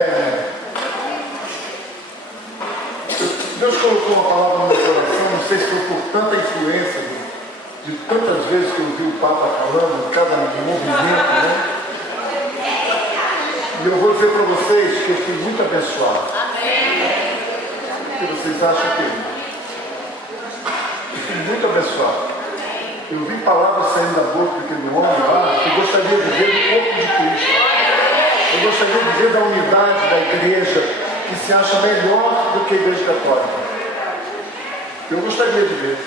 Deus colocou uma palavra no meu coração, não sei se foi por tanta influência de tantas vezes que eu vi o Papa falando, cada movimento, né? E eu vou dizer para vocês que eu fui muito abençoado. O que vocês acham que eu fui muito abençoado? Eu vi palavras saindo da boca daquele homem lá, que eu gostaria de ver no corpo de Cristo. Eu gostaria de ver da unidade da igreja, que se acha melhor do que a igreja católica. Eu gostaria de ver.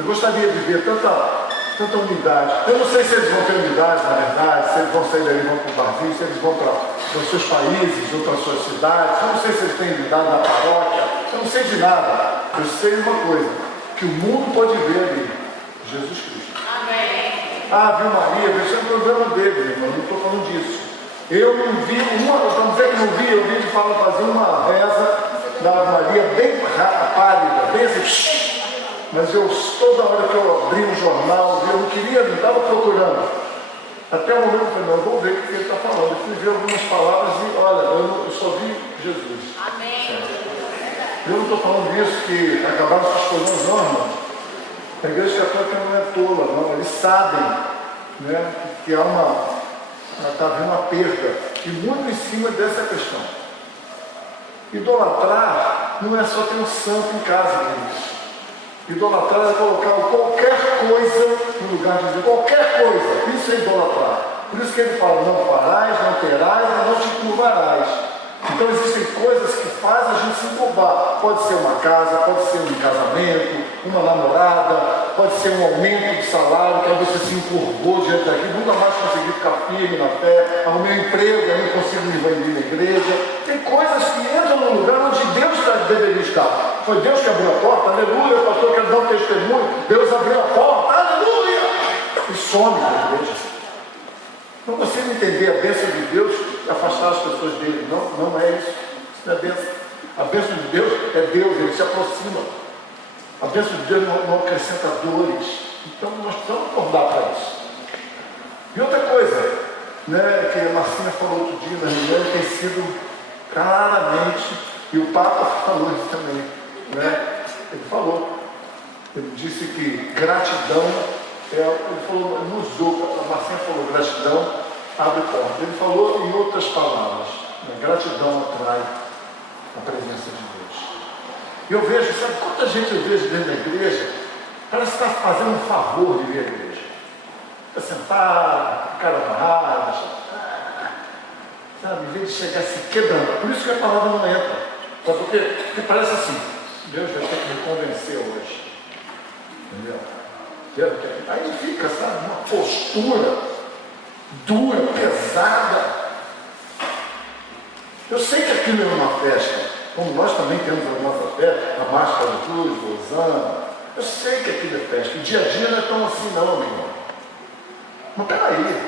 Eu gostaria de ver tanta unidade. Eu não sei se eles vão ter unidade, na verdade, se eles vão sair dali e vão para o barzinho, se eles vão para os seus países ou para as suas cidades. Eu não sei se eles têm unidade na paróquia. Eu não sei de nada. Eu sei uma coisa, que o mundo pode ver ali. Jesus Cristo. Amém. Ave Maria, esse é o problema dele, irmão. Eu não estou falando disso. Eu não vi vamos dizer que não vi, eu vi de fazer uma reza da Ave Maria bem pálida, bem assim. Mas toda hora que eu abri um jornal, eu não estava procurando. Até o momento eu falei, não, eu vou ver o que ele está falando. Eu fui ver algumas palavras e, olha, eu só vi Jesus. Amém. Eu não estou falando disso que acabaram se escolhendo, não, irmão. A igreja católica não é tola, não. Eles sabem, né, que está havendo uma perda. E muito em cima dessa questão. Idolatrar não é só ter um santo em casa, queridos. Idolatrar é colocar qualquer coisa no lugar de Deus. Qualquer coisa. Isso é idolatrar. Por isso que ele fala, não farás, não terás e não te curvarás. Então existem coisas que fazem a gente se curvar. Pode ser uma casa, pode ser um casamento, uma namorada, pode ser um aumento de salário, que aí você se encurvou diante daqui, nunca mais consegui ficar firme na fé, arrumei um emprego, aí não consigo me vender na igreja. Tem coisas que entram no lugar onde Deus deveria estar. Foi Deus que abriu a porta, aleluia, o pastor quer dar um testemunho, Deus abriu a porta, aleluia! E some da igreja. Não consigo entender a bênção de Deus e afastar as pessoas dele. Não é isso. Isso não é bênção. A bênção de Deus é Deus, ele se aproxima. A bênção de Deus não acrescenta dores. Então nós precisamos acordar para isso. E outra coisa, né, que a Marcinha falou outro dia na reunião, tem sido claramente, e o Papa falou isso também, né? Ele falou. Ele disse que gratidão. Ele falou, ele usou, a Marcinha falou, gratidão abre porta. Ele falou em outras palavras, né? Gratidão atrai a presença de Deus. E eu vejo, sabe quanta gente eu vejo dentro da igreja, parece que está fazendo um favor de vir à igreja. Está sentado, cara amarrada, sabe, em vez de chegar se quebrando. Por isso que a palavra não entra. Sabe por quê? Porque parece assim, Deus vai ter que me convencer hoje. Entendeu? Aí fica, sabe, uma postura dura, pesada. Eu sei que aquilo é uma festa, como nós também temos a nossa festa, a Máscara de Cruz, Rosana. Eu sei que aquilo é festa. O dia a dia não é tão assim não, meu irmão. Mas peraí.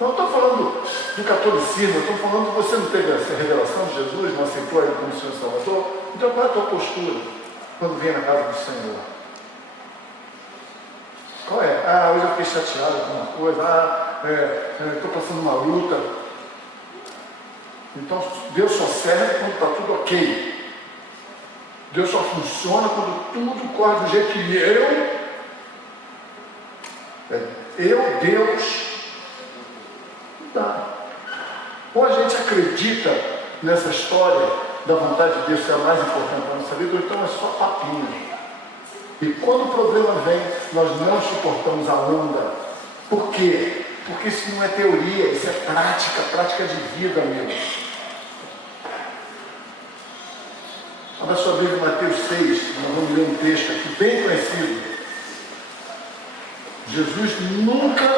Não estou falando do catolicismo, eu estou falando que você não teve essa revelação de Jesus, não aceitou ele como Senhor Salvador. Então qual é a tua postura quando vem na casa do Senhor? Qual é? Hoje eu fiquei chateado com uma coisa, estou passando uma luta. Então Deus só serve quando está tudo ok. Deus só funciona quando tudo corre do jeito que Deus, não dá. Ou a gente acredita nessa história da vontade de Deus ser a mais importante para a nossa vida, ou então é só papinho. E quando o problema vem, nós não suportamos a onda. Por quê? Porque isso não é teoria, isso é prática de vida, amigos. Abra sua Bíblia em Mateus 6, nós vamos ler um texto aqui bem conhecido. Jesus nunca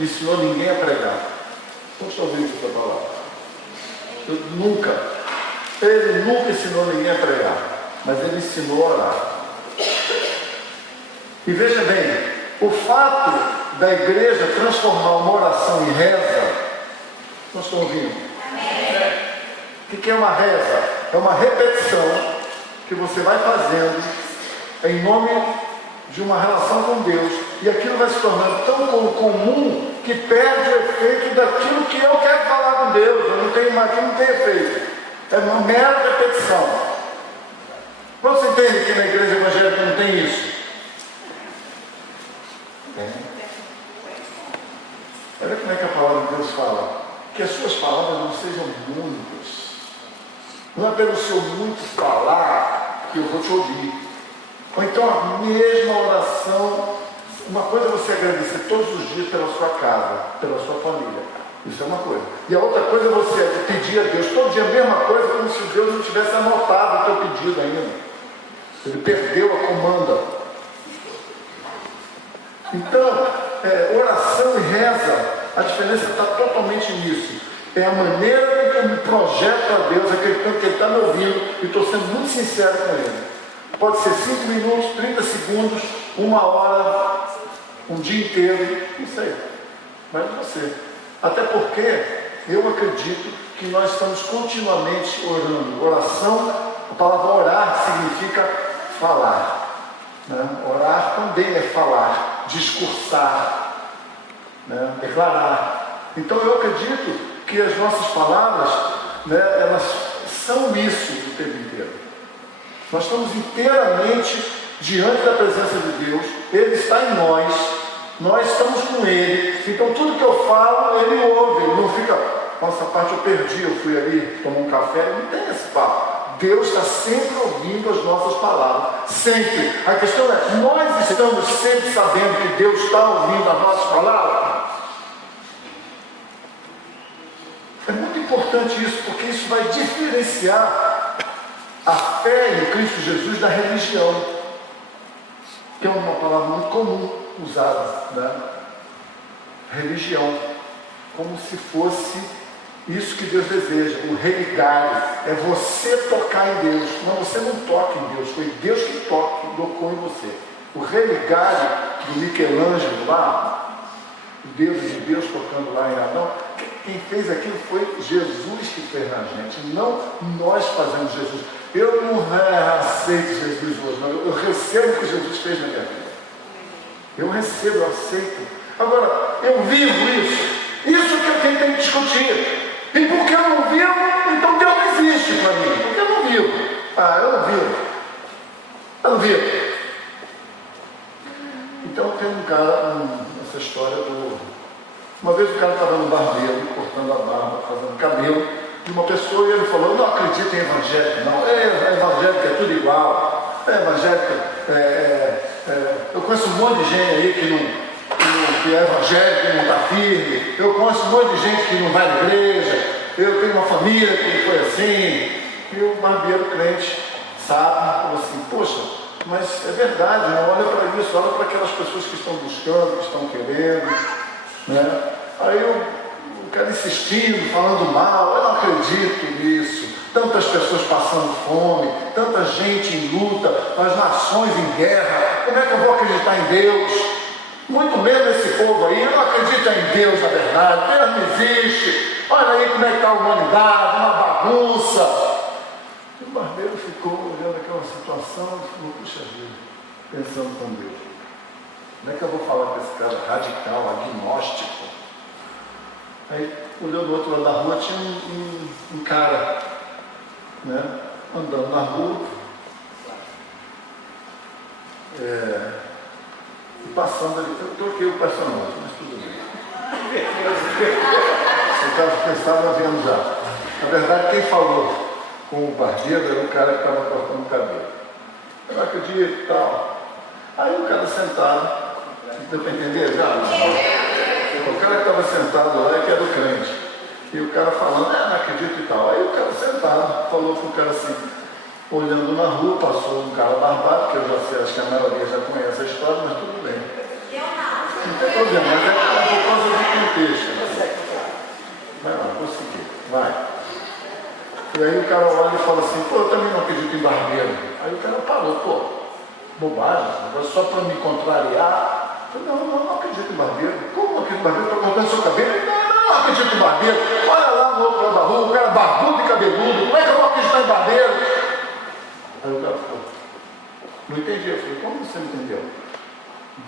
ensinou ninguém a pregar. Vamos ouvir essa palavra. Ele nunca ensinou ninguém a pregar. Mas ele ensinou a orar. E veja bem, o fato da igreja transformar uma oração em reza, nós estamos ouvindo? O que é uma reza? É uma repetição que você vai fazendo em nome de uma relação com Deus, e aquilo vai se tornando tão comum que perde o efeito daquilo mas aqui não tem efeito. É uma mera repetição. Você entende que na igreja evangélica não tem isso? Tem. Olha como é que a palavra de Deus fala. Que as suas palavras não sejam muitas. Não é pelo seu muito falar que eu vou te ouvir. Ou então a mesma oração. Uma coisa é você agradecer todos os dias pela sua casa, pela sua família. Isso é uma coisa. E a outra coisa é você pedir a Deus todo dia a mesma coisa, como se Deus não tivesse anotado o teu pedido ainda. Ele perdeu a comanda. Então, oração e reza, a diferença está totalmente nisso. É a maneira que eu me projeto a Deus, acreditando que Ele está me ouvindo, e estou sendo muito sincero com Ele. Pode ser 5 minutos, 30 segundos, 1 hora, um dia inteiro, não sei. Mas você. Até porque eu acredito que nós estamos continuamente orando. Oração, a palavra orar significa falar. Né? Orar também é falar, discursar, né? Declarar. Então eu acredito que as nossas palavras, né, elas são isso o tempo inteiro. Nós estamos inteiramente diante da presença de Deus, Ele está em nós estamos com Ele, então tudo que eu falo, Ele ouve, Ele não fica, nossa parte eu perdi, eu fui ali tomar um café, não tem esse papo. Deus está sempre ouvindo as nossas palavras, sempre. A questão é, nós estamos sempre sabendo que Deus está ouvindo as nossas palavras? É muito importante isso, porque isso vai diferenciar a fé em Cristo Jesus da religião, que é uma palavra muito comum usada, né? Religião, como se fosse isso que Deus deseja, o religar, é você tocar em Deus. Não, você não toca em Deus, foi Deus que tocou em você. O religar do Michelangelo lá, o Deus de Deus tocando lá em Adão, quem fez aquilo foi Jesus que fez na gente, não nós fazemos Jesus. Eu não aceito Jesus hoje, não. Eu recebo o que Jesus fez na minha vida. Eu recebo, eu aceito. Agora, eu vivo isso. Isso que quem tem que discutir. E porque eu não vivo, então Deus não existe para mim. Porque eu não vivo. Eu não vivo. Eu não vivo. Então tem um cara, essa história do... Uma vez o cara estava no barbeiro, cortando a barba, fazendo cabelo, de uma pessoa, e ele falou, eu não acredito em evangélico, não. Evangélico é tudo igual. Evangélico eu conheço um monte de gente aí que é evangélico, que não está firme. Eu conheço um monte de gente que não vai na igreja. Eu tenho uma família que foi assim. E o barbeiro crente sabe, falou assim, poxa, mas é verdade, não olha para isso, olha para aquelas pessoas que estão buscando, que estão querendo, né? Aí o cara insistindo, falando mal, eu não acredito nisso. Tantas pessoas passando fome, tanta gente em luta, as nações em guerra, como é que eu vou acreditar em Deus? Muito menos esse povo aí, eu não acredito em Deus na verdade, Deus não existe. Olha aí como é que está a humanidade, uma bagunça. E o barbeiro ficou olhando aquela situação e falou, puxa vida, pensando com Deus. Como é que eu vou falar com esse cara radical, agnóstico? Aí olhou do outro lado da rua, tinha um cara, né, andando na rua, e passando ali. Eu troquei o personagem, mas tudo bem. O cara pensava vendo já. Na verdade, quem falou com o barbeiro era o cara que estava cortando o cabelo. Eu não acredito e tal. Aí o cara sentado, deu para entender já? O cara que estava sentado lá que era o crente. E o cara falando, não acredito e tal. Aí o cara sentado, falou para o cara assim, olhando na rua, passou um cara barbado, que eu já sei, acho que a maioria já conhece a história, mas tudo bem. Não tem problema, mas é por causa do contexto. Vai lá, vou seguir, vai. E aí o cara olha e fala assim, pô, eu também não acredito em barbeiro. Aí o cara parou, pô, bobagem, agora só para me contrariar. Eu falei, não acredito em barbeiro. Como não acredito em barbeiro? Estou cortando seu cabelo? Não acredito em barbeiro. Olha lá no outro lado da rua, o cara barbudo e cabeludo. Como é que eu vou acreditar em barbeiro? Aí o cara falou, não entendi. Eu falei, como você não entendeu?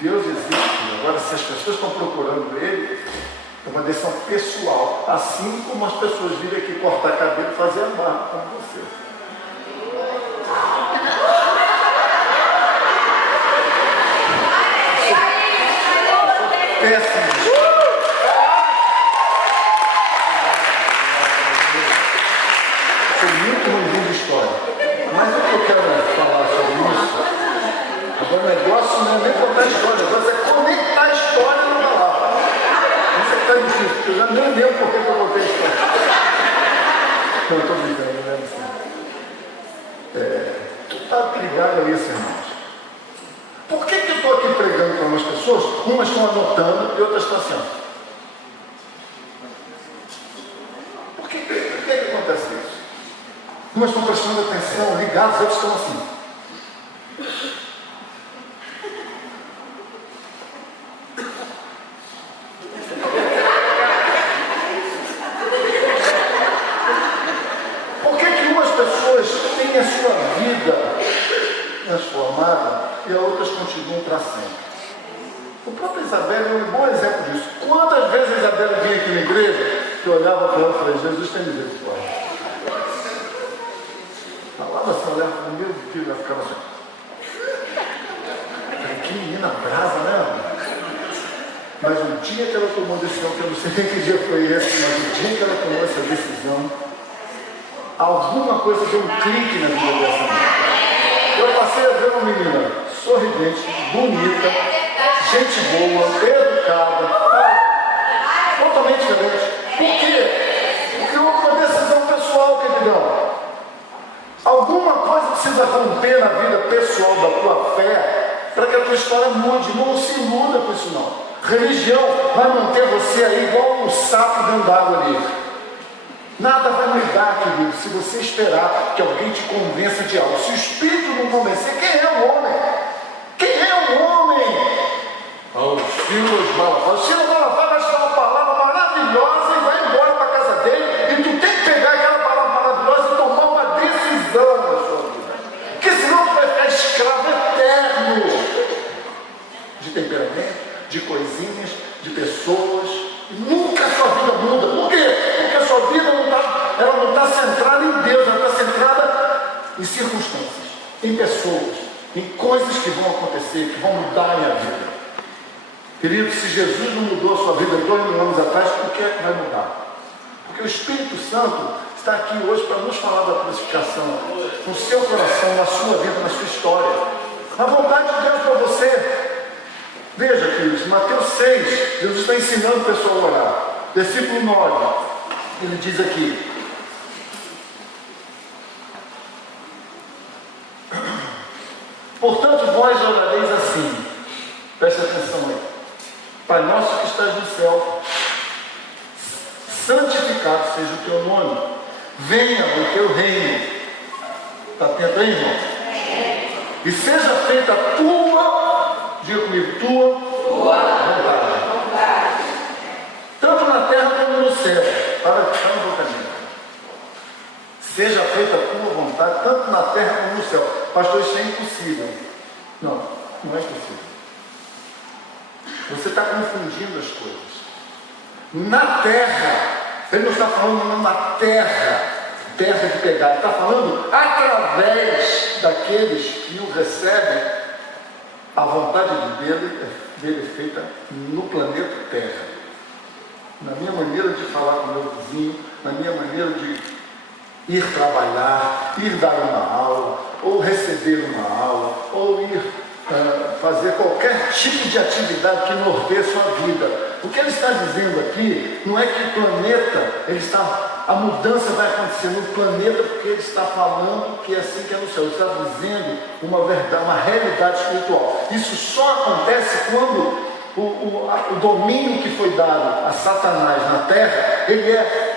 Deus existe. Agora, se as pessoas estão procurando Ele, É uma decisão pessoal. Assim como as pessoas virem aqui cortar cabelo e fazer a barba como você. Péssimo. Sou muito ruim de história. Mas o que eu quero falar sobre isso, agora o negócio não é nem contar a história, o negócio é conectar a história numa palavra. Isso é que está difícil, porque eu já nem lembro porque eu contei a história. Não, estou brincando, não lembro assim. Tu está ligado a isso, irmãos? Por que eu estou aqui pregando para umas pessoas? Umas estão anotando e outras estão assim. Por que acontece isso? Umas estão prestando atenção, ligadas, outras estão assim. Por que umas pessoas têm a sua vida transformada e as outras continuam para sempre? O próprio Isabel é um bom exemplo disso. Quantas vezes a Isabel vinha aqui na igreja, que eu olhava para ela e falei, Jesus tem misericórdia. Falava assim, olhava para o meu filho, ela ficava assim. Falei, que menina brava, né? Mas o dia que ela tomou a decisão, que eu não sei nem que dia foi esse, mas o dia que ela tomou essa decisão, alguma coisa deu um clique na vida dessa menina. Eu passei a ver uma menina sorridente, bonita, gente boa, educada, totalmente diferente. Por quê? Porque houve uma decisão pessoal, queridão. Alguma coisa precisa romper na vida pessoal da tua fé para que a tua história mude. Não se iluda com isso não. Religião vai manter você aí igual um sapo dentro d'água ali. Nada vai mudar, querido, se você esperar que alguém te convença de algo. Se o Espírito não convencer, quem é o homem? Quem é o homem? O Silas Malafaia. O Silas Malafaia vai te dar uma palavra maravilhosa e vai embora para a casa dele. E tu tem que pegar aquela palavra maravilhosa e tomar uma decisão na sua vida. Porque senão tu vai ficar escravo eterno de temperamento, de coisinhas, de pessoas. Nunca a sua vida muda. Por quê? Porque a sua vida não está centrada em Deus, ela está centrada em circunstâncias, em pessoas, em coisas que vão acontecer, que vão mudar a minha vida. Querido, se Jesus não mudou a sua vida 2000 anos atrás, por que é que vai mudar? Porque o Espírito Santo está aqui hoje para nos falar da crucificação, no seu coração, na sua vida, na sua história. A vontade de Deus para você. Veja, queridos, Mateus 6, Jesus está ensinando o pessoal a orar. Versículo 9, ele diz aqui: portanto, vós orareis assim, preste atenção aí: Pai nosso que estás no céu, santificado seja o teu nome, venha o teu reino. Está atento aí, irmão? E seja feita a tua, diga comigo, tua vontade. Tanto na terra como no céu. Para um pouquinho. Seja feita a tua vontade, tanto na terra como no céu. Pastor, isso é impossível. Não, não é possível. Você está confundindo as coisas. Na terra, ele não está falando na terra de pegar, ele está falando através daqueles que o recebem. A vontade dele é feita no planeta Terra. Na minha maneira de falar com o meu vizinho, na minha maneira de ir trabalhar, ir dar uma aula, ou receber uma aula, ou ir fazer qualquer tipo de atividade que norteie sua vida. O que ele está dizendo aqui não é que o planeta, a mudança vai acontecer no planeta, porque ele está falando que é assim que é no céu. Ele está dizendo uma verdade, uma realidade espiritual. Isso só acontece quando o domínio que foi dado a Satanás na terra, ele é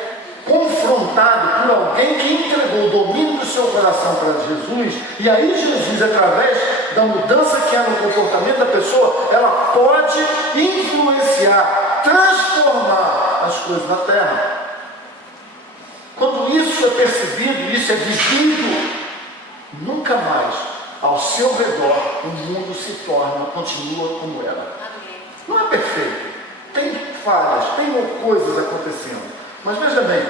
confrontado por alguém que entregou o domínio do seu coração para Jesus, e aí Jesus, através da mudança que há no comportamento da pessoa, ela pode influenciar, transformar as coisas na terra. Quando isso é percebido, isso é vivido, nunca mais ao seu redor o mundo se torna, continua como era. Não é perfeito. Tem falhas, tem coisas acontecendo. Mas veja bem,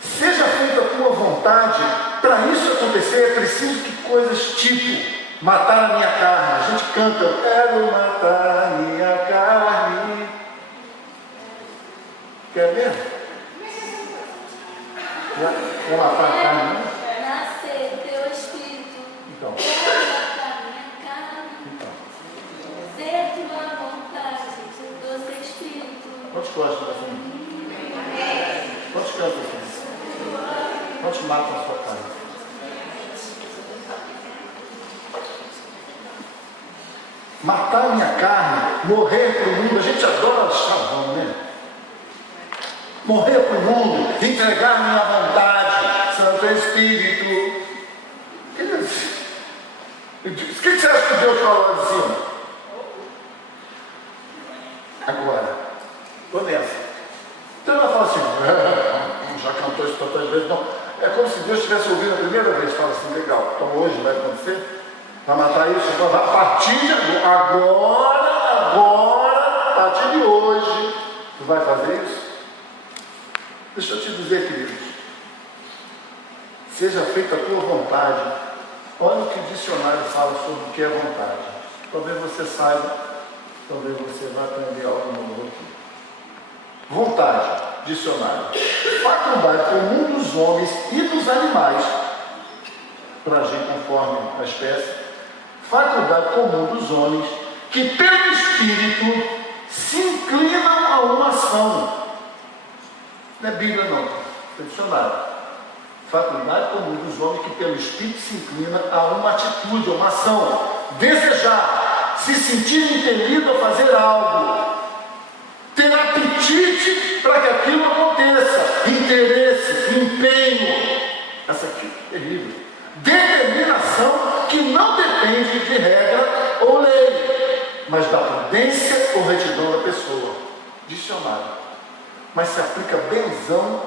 seja feita a tua vontade. Para isso acontecer é preciso que coisas tipo matar a minha carne. A gente canta, eu quero matar a minha carne. Quer mesmo? Quer matar a carne, não? Nascer teu espírito. Então. Quero matar a minha carne. Então. Ser tua vontade, doce espírito. Quantos gostam dessa música? Quantos cantam essa música? Quantos matam a sua carne? Matar a minha carne, morrer para o mundo. A gente adora chavão, né? Morrer para o mundo, entregar a minha vontade, Santo Espírito. O que você acha que Deus falou lá de cima? Agora, estou nessa. Então ela fala assim, já cantou isso tantas vezes, não. É como se Deus estivesse ouvindo a primeira vez, fala assim, legal, então hoje vai acontecer. Vai matar isso, então a partir de agora, a partir de hoje, tu vai fazer isso? Deixa eu te dizer, queridos, seja feita a tua vontade. Olha o que o dicionário fala sobre o que é vontade. Talvez você saiba, talvez você vá aprender algo novo aqui. Vontade, dicionário, faculdade comum dos homens e dos animais, para agir conforme a espécie. Faculdade comum dos homens que pelo Espírito se inclinam a uma ação. Não é Bíblia não, é dicionário. Faculdade comum dos homens que pelo Espírito se inclina a uma atitude, a uma ação. Desejar, se sentir impelido a fazer algo. Ter apetite para que aquilo aconteça. Interesse, empenho. Essa aqui é terrível. Determinação que não depende de regra ou lei, mas da prudência ou retidão da pessoa. Dicionário. Mas se aplica benzão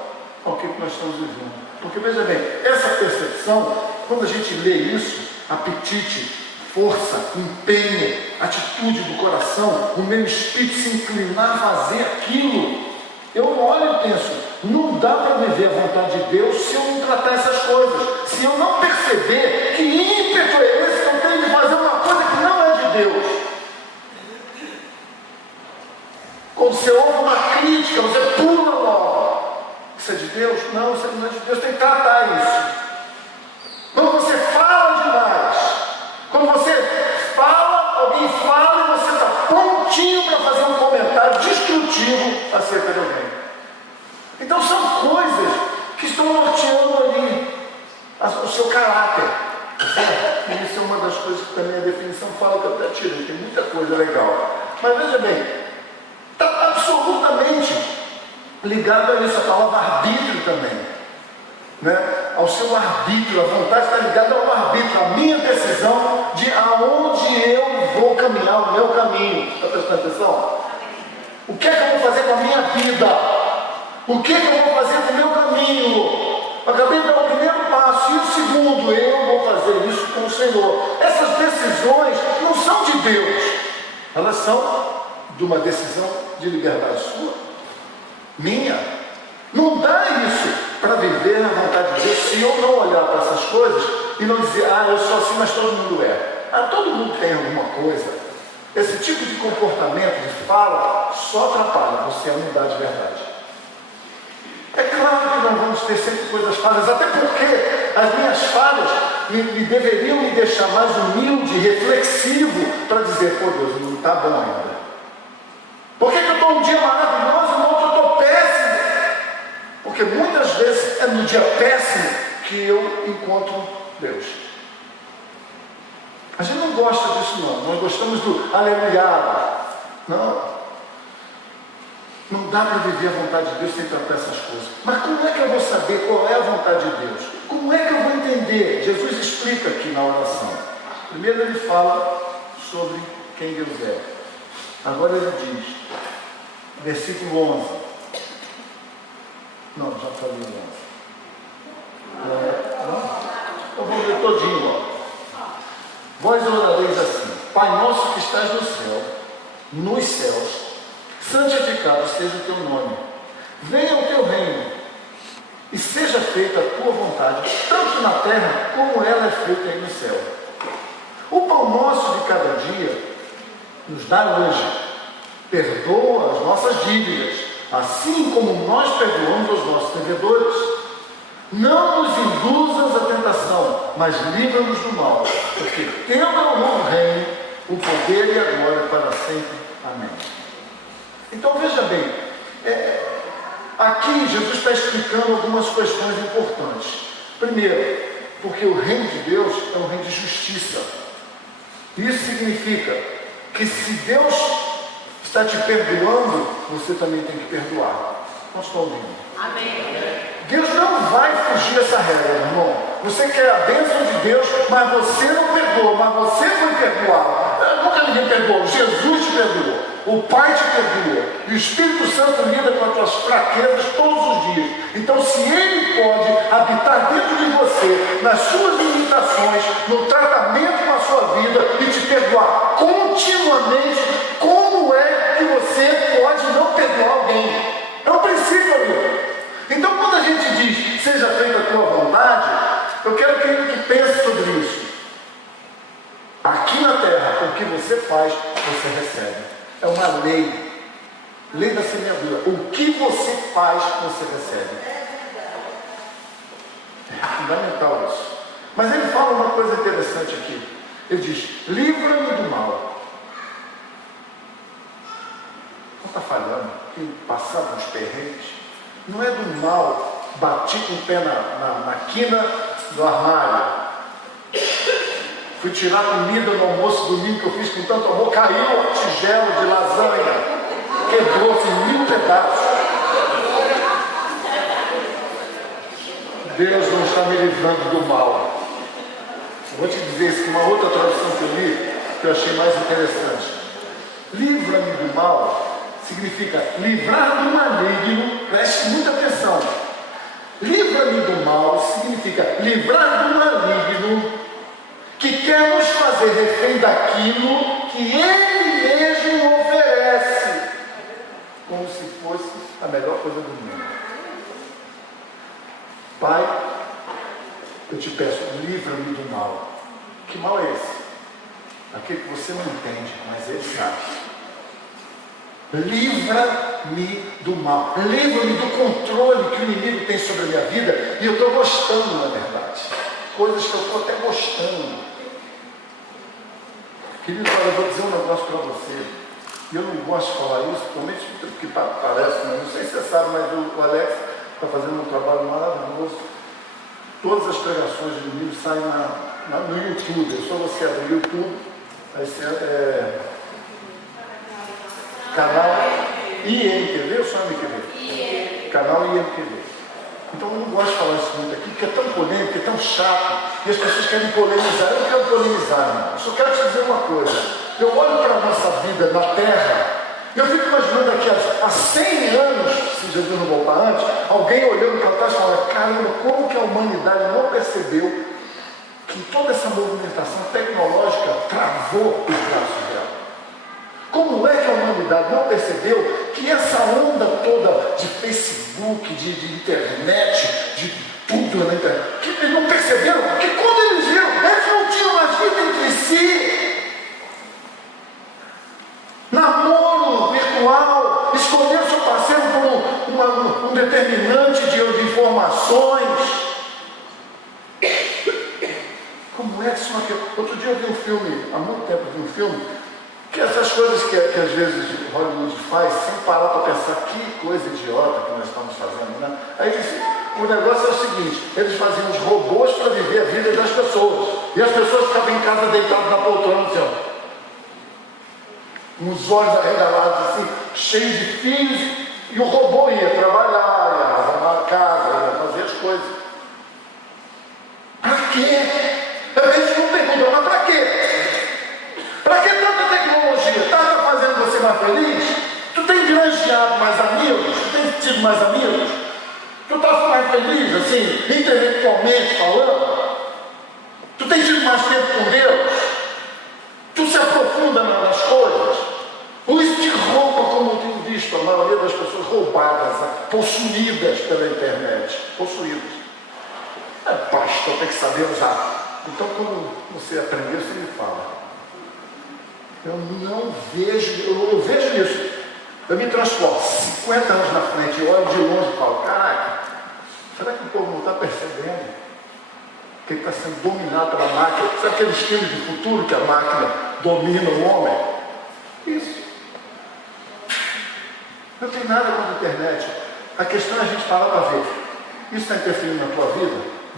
ao que nós estamos vivendo. Porque veja bem, essa percepção, quando a gente lê isso, apetite, força, empenho, atitude do coração, o meu espírito se inclinar a fazer aquilo, eu olho e penso, não dá para viver a vontade de Deus se eu não tratar essas coisas, se eu não perceber que ímpeto é esse que eu tenho de fazer uma coisa que não é de Deus. Quando você ouve uma crítica, você pula logo. Isso é de Deus? Não, isso não é de Deus, tem que tratar isso. Quando você fala demais, quando você fala, alguém fala e você está prontinho para fazer um comentário destrutivo acerca de alguém. Então são coisas que estão norteando ali o seu caráter. E isso é uma das coisas que também a definição fala que eu até tirei, tem muita coisa legal. Mas veja bem, está absolutamente ligado a isso, a palavra arbítrio também. Né? Ao seu arbítrio, a vontade está ligada ao arbítrio, a minha decisão de aonde eu vou caminhar, o meu caminho. Está prestando atenção? O que é que eu vou fazer com a minha vida? O que é que eu vou fazer com o meu caminho? Eu acabei de dar o primeiro passo e o segundo, eu vou fazer isso com o Senhor. Essas decisões não são de Deus, elas são de uma decisão de liberdade sua, minha. Não dá isso para viver na vontade de Deus se eu não olhar para essas coisas e não dizer, eu sou assim, mas todo mundo é. Todo mundo tem alguma coisa. Esse tipo de comportamento, de fala, só atrapalha você a unidade de verdade. É claro que não vamos ter sempre coisas falhas, até porque as minhas falhas me deveriam me deixar mais humilde, reflexivo, para dizer, pô Deus, não está bom ainda. Por que eu estou um dia maravilhoso e no outro eu estou péssimo? Porque muitas vezes é no dia péssimo que eu encontro Deus. A gente não gosta disso não, nós gostamos do aleluia. Não dá para viver a vontade de Deus sem tratar essas coisas. Mas como é que eu vou saber qual é a vontade de Deus? Como é que eu vou entender? Jesus explica aqui na oração. Primeiro ele fala sobre quem Deus é. Agora ele diz, versículo 11. Não, já falei 11. Não? Eu vou ler todinho. Vós orareis assim, Pai nosso que estás no céu, nos céus, santificado seja o teu nome. Venha o teu reino e seja feita a tua vontade, tanto na terra como ela é feita aí no céu. O pão nosso de cada dia nos dá hoje. Perdoa as nossas dívidas, assim como nós perdoamos aos nossos devedores. Não nos induzas à tentação, mas livra-nos do mal, porque teu é o reino, o poder e a glória para sempre. Amém. Então veja bem, aqui Jesus está explicando algumas questões importantes. Primeiro, porque o reino de Deus é um reino de justiça. Isso significa que se Deus está te perdoando, você também tem que perdoar. Nós estamos ouvindo. Amém. Deus não vai fugir dessa regra, meu irmão. Você quer a bênção de Deus, mas você não perdoa, mas você foi perdoado. Nunca ninguém perdoou, Jesus te perdoou, o Pai te perdoa, e o Espírito Santo lida com as tuas fraquezas todos os dias. Então, se Ele pode habitar dentro de você, nas suas limitações, no tratamento na sua vida, e te perdoar continuamente, como é que você pode não perdoar alguém? É um princípio, amigo. Então, quando a gente diz, seja feita a tua vontade, eu quero que ele pense sobre isso. Aqui na terra, o que você faz, você recebe. É uma lei. Lei da semeadura. O que você faz, você recebe. É fundamental isso. Mas ele fala uma coisa interessante aqui. Ele diz, livra-me do mal. Não está falhando. Tem passado uns perrengues. Não é do mal, bati com o pé na quina do armário. Fui tirar comida no almoço domingo que eu fiz com tanto amor, caiu a tigela de lasanha, quebrou-se em 1000 pedaços. Deus não está me livrando do mal. Vou te dizer isso, uma outra tradução que eu li, que eu achei mais interessante. Livra-me do mal significa livrar do maligno, preste muita atenção. Livra-me do mal significa livrar do maligno que quer nos fazer refém daquilo que Ele mesmo oferece, como se fosse a melhor coisa do mundo. Pai, eu te peço, livra-me do mal. Que mal é esse? Aquele que você não entende, mas Ele sabe. Livra-me do mal, livra-me do controle que o inimigo tem sobre a minha vida, e eu estou gostando, na verdade, coisas que eu estou até gostando. Querido, olha, eu vou dizer um negócio para você, e eu não gosto de falar isso, principalmente porque parece, mas não sei se você sabe, mas o Alex está fazendo um trabalho maravilhoso. Todas as pregações do domingo saem no YouTube, é só você abrir o YouTube, aí você canal IMTV ou só MTV? Canal IMTV. Então eu não gosto de falar isso muito aqui, porque é tão polêmico, é tão chato, e as pessoas querem polemizar. Eu não quero polemizar, não. Eu só quero te dizer uma coisa. Eu olho para a nossa vida na Terra, e eu fico imaginando aqui há 100 anos, se Jesus não voltar antes, alguém olhando para trás e falando, caramba, como que a humanidade não percebeu que toda essa movimentação tecnológica travou os braços dela? Como é que a humanidade não percebeu que essa onda toda de Facebook, de internet, de tudo na internet, que eles não perceberam? Porque quando eles viram, eles não tinham mais vida entre si. Namoro virtual, escolher seu parceiro como um determinante de informações. Como é que isso aqui? Outro dia eu vi um filme, há muito tempo eu vi um filme, que essas coisas que às vezes Hollywood faz, sem parar para pensar que coisa idiota que nós estamos fazendo, né? Aí o negócio é o seguinte, eles faziam os robôs para viver a vida das pessoas, e as pessoas ficavam em casa deitadas na poltrona, assim, ó, com os olhos arregalados assim, cheios de fios, e o robô ia trabalhar, ia arrumar a casa, ia fazer as coisas. Para quê? A gente não pergunta, mas para quê? Para que tanta tecnologia? Está fazendo você mais feliz? Tu tem granjeado mais amigos? Tu tem tido mais amigos? Tu está mais feliz, assim, intelectualmente falando? Tu tem tido mais tempo com Deus? Tu se aprofunda nas coisas? Ou isso te rouba como eu tenho visto a maioria das pessoas roubadas, possuídas pela internet. Possuídas. Pastor, tem que saber usar. Então, quando você aprender, você me fala. Eu não vejo, eu vejo isso. Eu me transporto 50 anos na frente, eu olho de longe e falo, caraca, será que o povo não está percebendo que ele está sendo dominado pela máquina? Sabe aquele estilo de futuro que a máquina domina o homem? Isso. Não tem nada contra a internet. A questão é a gente parar para ver. Isso está interferindo na tua vida?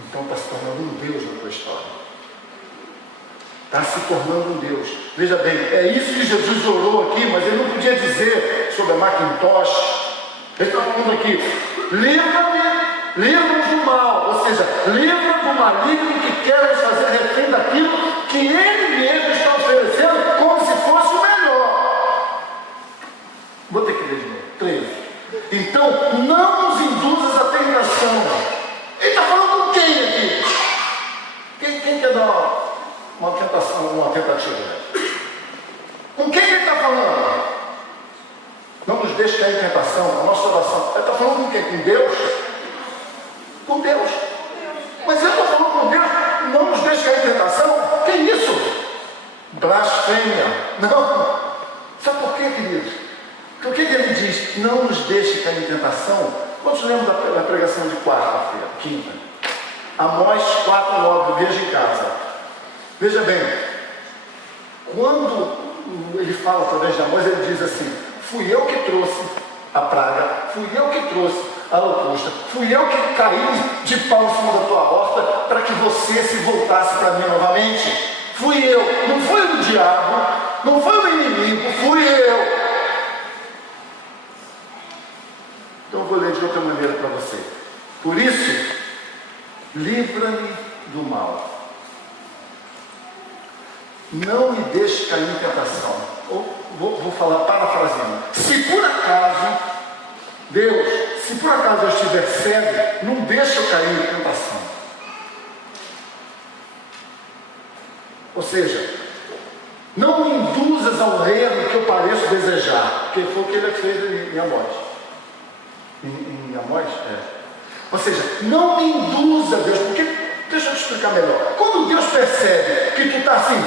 Então está se tornando um Deus na tua história. Está se tornando um Deus. Veja bem, é isso que Jesus orou aqui, mas ele não podia dizer sobre a Macintosh. Ele está falando aqui, livra-nos do mal, ou seja, livra do maligno que quer nos fazer refém daquilo que ele mesmo está oferecendo como se fosse o melhor. Vou ter que ler de novo. 13. Então, não nos induzas à tentação. Ele está falando com quem aqui? Quem quer dar uma tentação, uma tentativa? Com quem ele está falando? Não nos deixe cair em tentação, a nossa oração. Ele está falando com quem? Com Deus? Com Deus. Mas ele está falando com Deus, não nos deixe cair em tentação? Que isso? Blasfêmia. Não. Sabe por quê, queridos? Por que ele diz, não nos deixe cair em tentação? Quantos lembram da pregação de quarta-feira, quinta? Amós 4:9, veja em casa. Veja bem, quando ele fala através de Amós, ele diz assim, fui eu que trouxe a praga, fui eu que trouxe a locusta, fui eu que caí de pau em cima da tua horta para que você se voltasse para mim novamente. Fui eu, não foi o diabo, não foi o inimigo, fui eu. Então eu vou ler de outra maneira para você. Por isso, livra-me do mal. Não me deixe cair em tentação. Vou falar parafraseando. Se por acaso, Deus, se por acaso eu estiver cego, não deixe eu cair em tentação. Ou seja, não me induzas ao erro que eu pareço desejar. Porque foi o que ele fez em Amós. Em Amós? Ou seja, não me induza, Deus, porque, deixa eu te explicar melhor. Quando Deus percebe que tu está assim,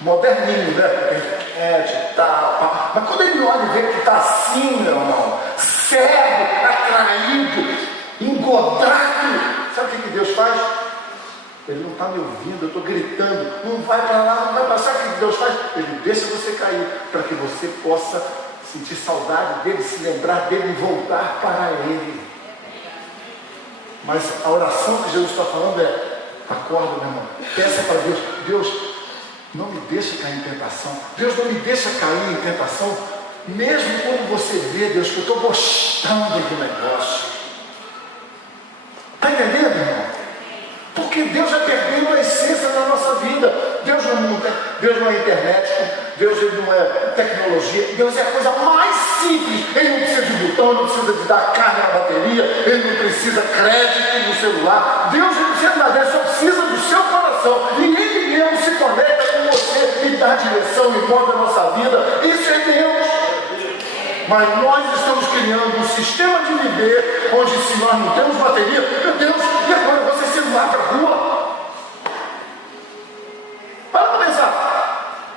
moderninho, né? Porque tá, mas quando ele olha e vê que está assim, meu irmão, cego, atraído, engodado, sabe o que Deus faz? Ele não está me ouvindo, eu estou gritando, não vai para lá, não vai passar. O que Deus faz? Ele deixa você cair, para que você possa sentir saudade dele, se lembrar dele e voltar para ele. Mas a oração que Jesus está falando é, acorda, meu irmão, peça para Deus, Deus, não me deixa cair em tentação, Deus, não me deixa cair em tentação, mesmo quando você vê, Deus, que eu estou gostando do negócio. Está entendendo, irmão? Porque Deus vai perdendo a essência da nossa vida. Deus não é internet, Deus ele não é tecnologia, Deus é a coisa mais simples. Ele não precisa de botão, não precisa de dar carga na bateria, ele não precisa crédito no celular. Deus não precisa de nada, ele só precisa do seu coração. E ele mesmo se conecta com você e dá direção e move a nossa vida. Isso é Deus. Mas nós estamos criando um sistema de viver onde, se nós não temos bateria, meu Deus, e agora você se vai para a rua? Para pensar.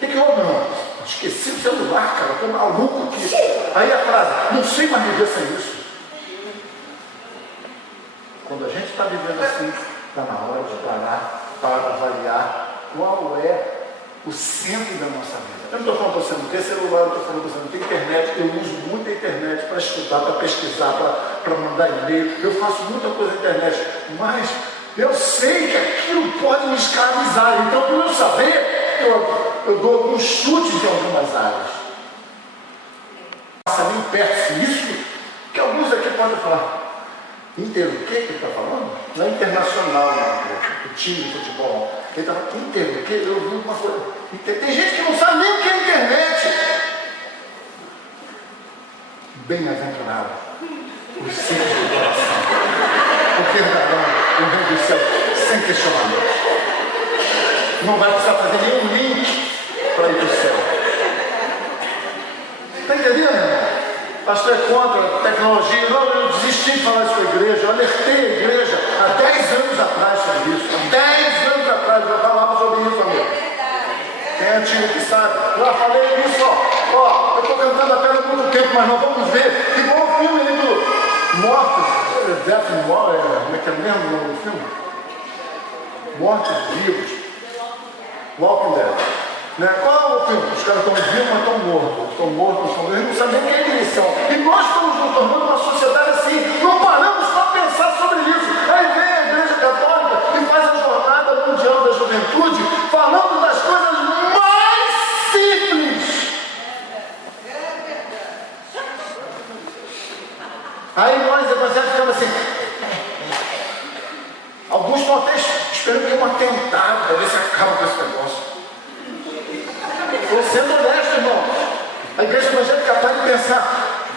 O que houve, meu irmão? Esqueci o celular, cara, estou maluco aqui. Aí a frase, não sei mais viver sem isso. Quando a gente está vivendo assim, está na hora de parar para avaliar qual é o centro da nossa vida. Eu não estou falando para você não ter celular, eu estou falando para você não ter internet. Eu uso muito a internet para estudar, para pesquisar, para mandar e-mail. Eu faço muita coisa na internet, mas eu sei que aquilo pode me escravizar. Então, por eu saber, eu dou alguns chutes em algumas áreas. Passa nem perto disso, que alguns aqui podem falar. Inter, o que ele está falando? Não é internacional, não, o time de futebol. Ele estava inteiro, porque eu vi uma coisa. Tem gente que não sabe nem o que é internet. Bem-aventurado, o simples do coração, porque darão o reino do céu sem questionamento. Não vai precisar fazer nenhum link para ir para o céu. Está entendendo, irmão? Pastor é contra a tecnologia. Não, eu desisti de falar isso com a igreja. Eu alertei a igreja há 10 anos atrás sobre isso. Há 10 anos atrás eu falava sobre isso, amigo. Quem é antigo que sabe. Eu já falei isso, ó. Eu estou cantando a pedra há muito tempo, mas nós vamos ver. Igual o filme ali do Mortos. Como é que é mesmo o nome do filme? Mortos Vivos. Walking Dead. Né? Qual é o filme? Os caras estão vivos, mas estão mortos. Estão mortos, eles não sabem nem quem eles são. E nós estamos nos tornando uma sociedade assim. Não paramos para pensar sobre isso. Aí vem a Igreja Católica e faz a Jornada Mundial da Juventude falando das coisas mais simples. Aí nós, evangélicos, ficamos assim. Alguns estão até esperando que é um atentado para ver se acaba com esse negócio. Estou sendo honesto, irmão. A igreja evangélica é capaz de pensar,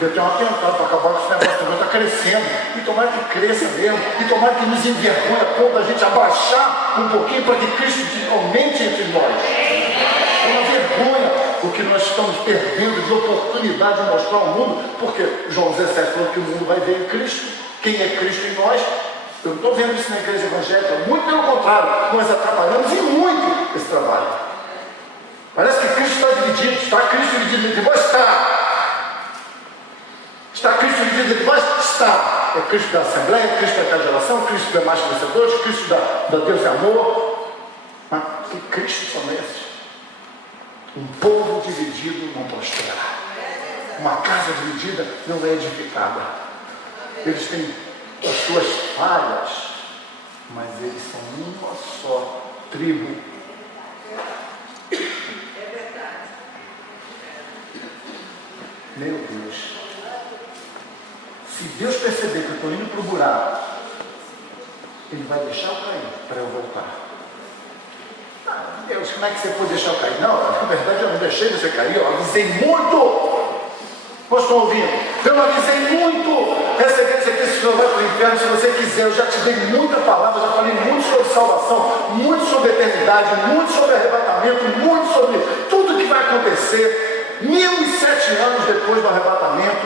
eu tenho um atentado para acabar com esse negócio, também está crescendo. E tomara que cresça mesmo. E tomara que nos envergonhe a ponto da gente abaixar um pouquinho para que Cristo aumente entre nós. É uma vergonha o que nós estamos perdendo de oportunidade de mostrar ao mundo, porque João 17 falou que o mundo vai ver em Cristo. Quem é Cristo em nós? Eu não estou vendo isso na igreja evangélica, muito pelo contrário, nós atrapalhamos e muito esse trabalho. Parece que Cristo está dividido. Está Cristo dividido entre vós? Está. Está Cristo dividido entre vós? Está. É Cristo da Assembleia, Cristo da Casa de Oração, Cristo da Mais Vencedores, Cristo da Deus é Amor. Mas que Cristo são esses? Um povo dividido não prospera. Uma casa dividida não é edificada. Eles têm as suas falhas, mas eles são uma só tribo. Meu Deus, se Deus perceber que eu estou indo para o buraco, Ele vai deixar eu cair para eu voltar. Deus, como é que você pode deixar eu cair? Não, na verdade eu não deixei você cair, eu avisei muito. Vocês estão ouvindo? Eu avisei muito. Essa igreja aqui, se não vai para o inferno, se você quiser, eu já te dei muita palavra, já falei muito sobre salvação, muito sobre eternidade, muito sobre arrebatamento, muito sobre tudo que vai acontecer. 1007 anos depois do arrebatamento.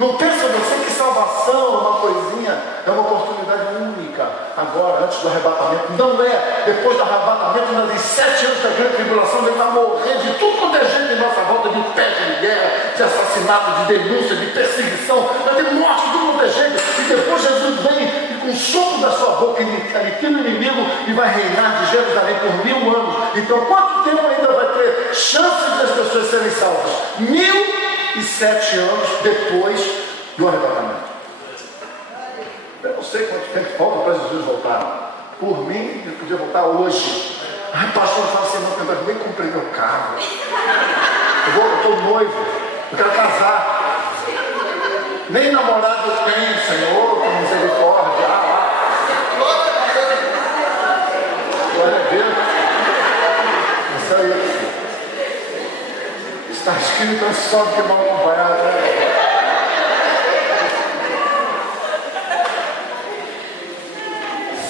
Não pensa você que salvação é uma coisinha, é uma oportunidade única. Agora, antes do arrebatamento, não é. Depois do arrebatamento, nós em 7 anos da grande tribulação, ele vai morrer de tudo quanto é gente em nossa volta, de peste, de guerra, de assassinato, de denúncia, de perseguição, vai ter morte de tudo quanto é gente. E depois Jesus vem e com o sopro da sua boca, ele aniquila o inimigo e vai reinar de Jerusalém por 1000 anos. Então, quanto tempo ainda vai ter chance das pessoas serem salvas? 1007 anos depois do arrebatamento. Eu não sei quanto tempo falta para Jesus voltar. Por mim, ele podia voltar hoje. Ai, pastor, eu falo assim, não, eu nem comprei meu carro. Eu estou noivo, eu quero casar. Nem namorado eu tenho, Senhor, com misericórdia. Glória a Deus. Isso aí. Está escrito, é só que mal acompanhado, né?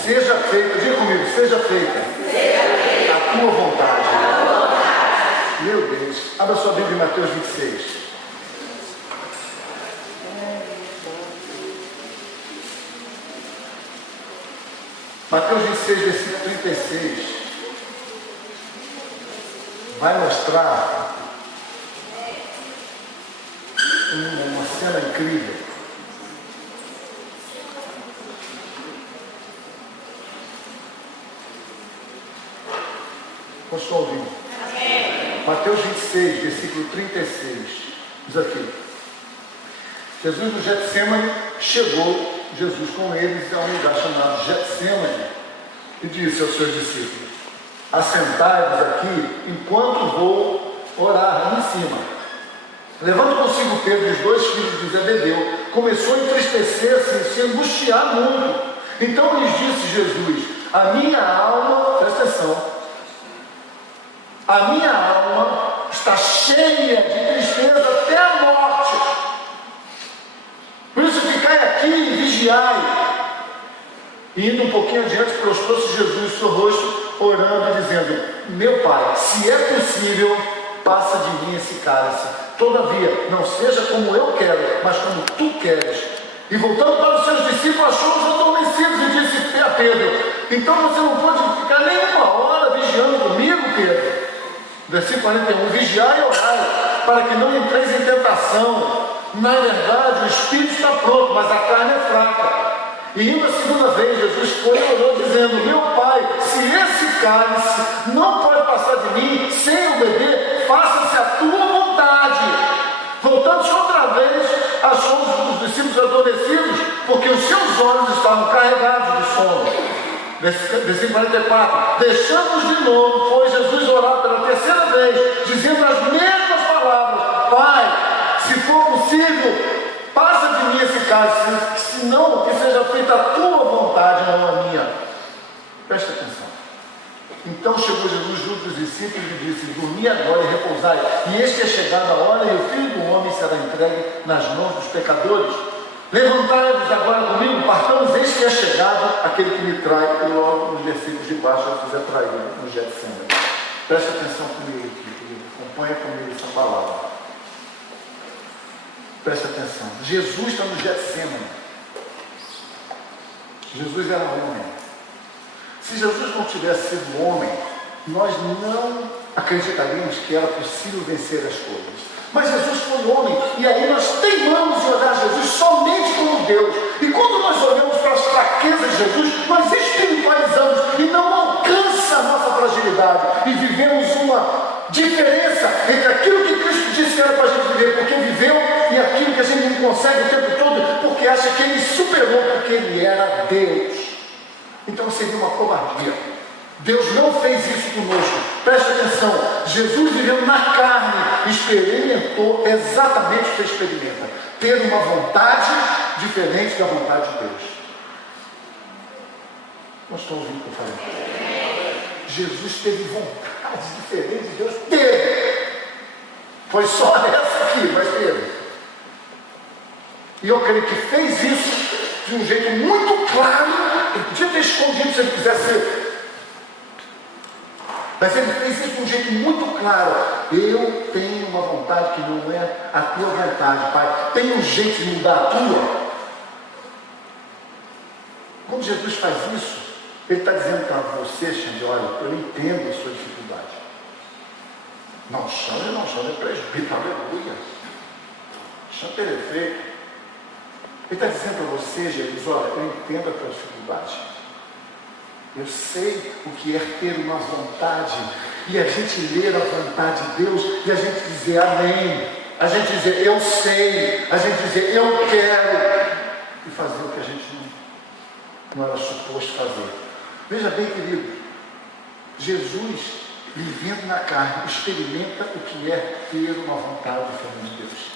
Seja feita, diga comigo, seja feita a tua vontade. Meu Deus, abra sua Bíblia em Mateus 26. Mateus 26, versículo 36. Vai mostrar uma cena incrível. Vocês estão ouvindo? Mateus 26, versículo 36. Diz aqui: Jesus no Getsemane chegou, Jesus com eles, a um lugar chamado Getsemane, e disse aos seus discípulos: assentai-vos aqui enquanto vou orar ali em cima. Levando consigo Pedro e os 2 filhos de Zebedeu, começou a entristecer-se e se angustiar muito. Então lhes disse Jesus: a minha alma, presta atenção, a minha alma está cheia de tristeza até a morte. Por isso ficai aqui e vigiai. E indo um pouquinho adiante, prostrou-se Jesus no seu rosto, orando e dizendo: meu Pai, se é possível, passa de mim esse cálice. Todavia, não seja como eu quero, mas como tu queres. E voltando para os seus discípulos, achou-os adormecidos e disse a Pedro: então você não pode ficar nem uma hora vigiando comigo, Pedro? Versículo 41, vigiai e orai, para que não entreis em tentação. Na verdade, o espírito está pronto, mas a carne é fraca. E indo a segunda vez, Jesus foi e orou, dizendo: meu Pai, se esse cálice não pode passar de mim sem eu beber, faça-se a tua vontade. Voltando-se outra vez, achou os discípulos adormecidos, porque os seus olhos estavam carregados de sono. Versículo 44, deixando-os de novo, foi Jesus orar pela terceira vez, dizendo as mesmas palavras: Pai, se for possível, passa de mim esse cálice, se não, que seja feita a tua vontade, não a minha. Preste atenção. Então chegou Jesus junto dos discípulos e disse: dormi agora e repousai, e eis que é chegada a hora, e o Filho do Homem será entregue nas mãos dos pecadores. Levantai-vos agora comigo, partamos, eis que é chegado aquele que me trai. E logo nos versículos de baixo Jesus é traído no Getsemane. Preste atenção comigo aqui, querido. Acompanha comigo essa palavra. Preste atenção. Jesus está no Getsemane. Jesus era homem. Se Jesus não tivesse sido homem, nós não acreditaríamos que era possível vencer as coisas. Mas Jesus foi homem, e aí nós teimamos em olhar Jesus somente como Deus. E quando nós olhamos para as fraquezas de Jesus, nós espiritualizamos e não alcança a nossa fragilidade. E vivemos uma diferença entre aquilo que Cristo disse que era para a gente viver, porque viveu, e aquilo que a gente não consegue o tempo todo, porque acha que ele superou, porque ele era Deus. Então seria uma covardia. Deus não fez isso conosco. Preste atenção, Jesus viveu na carne, experimentou exatamente o que você experimenta, ter uma vontade diferente da vontade de Deus. Não estou ouvindo o que eu falei. Jesus teve vontade diferente de Deus, teve. Foi só essa aqui, mas teve. E eu creio que fez isso de um jeito muito claro. Ele podia ter escondido se ele quisesse. Mas ele fez isso de um jeito muito claro. Eu tenho uma vontade que não é a tua vontade, Pai. Tem um jeito de mudar a tua. Quando Jesus faz isso, ele está dizendo para você, Xande, olha, eu entendo a sua dificuldade. Não, Xande é presbítero, aleluia. Xande é feito. Ele está dizendo para você, Jesus, olha, eu entendo a tua dificuldade. Eu sei o que é ter uma vontade, e a gente ler a vontade de Deus, e a gente dizer amém, a gente dizer eu sei, a gente dizer eu quero, e fazer o que a gente não era suposto fazer. Veja bem, querido, Jesus, vivendo na carne, experimenta o que é ter uma vontade diferente de Deus.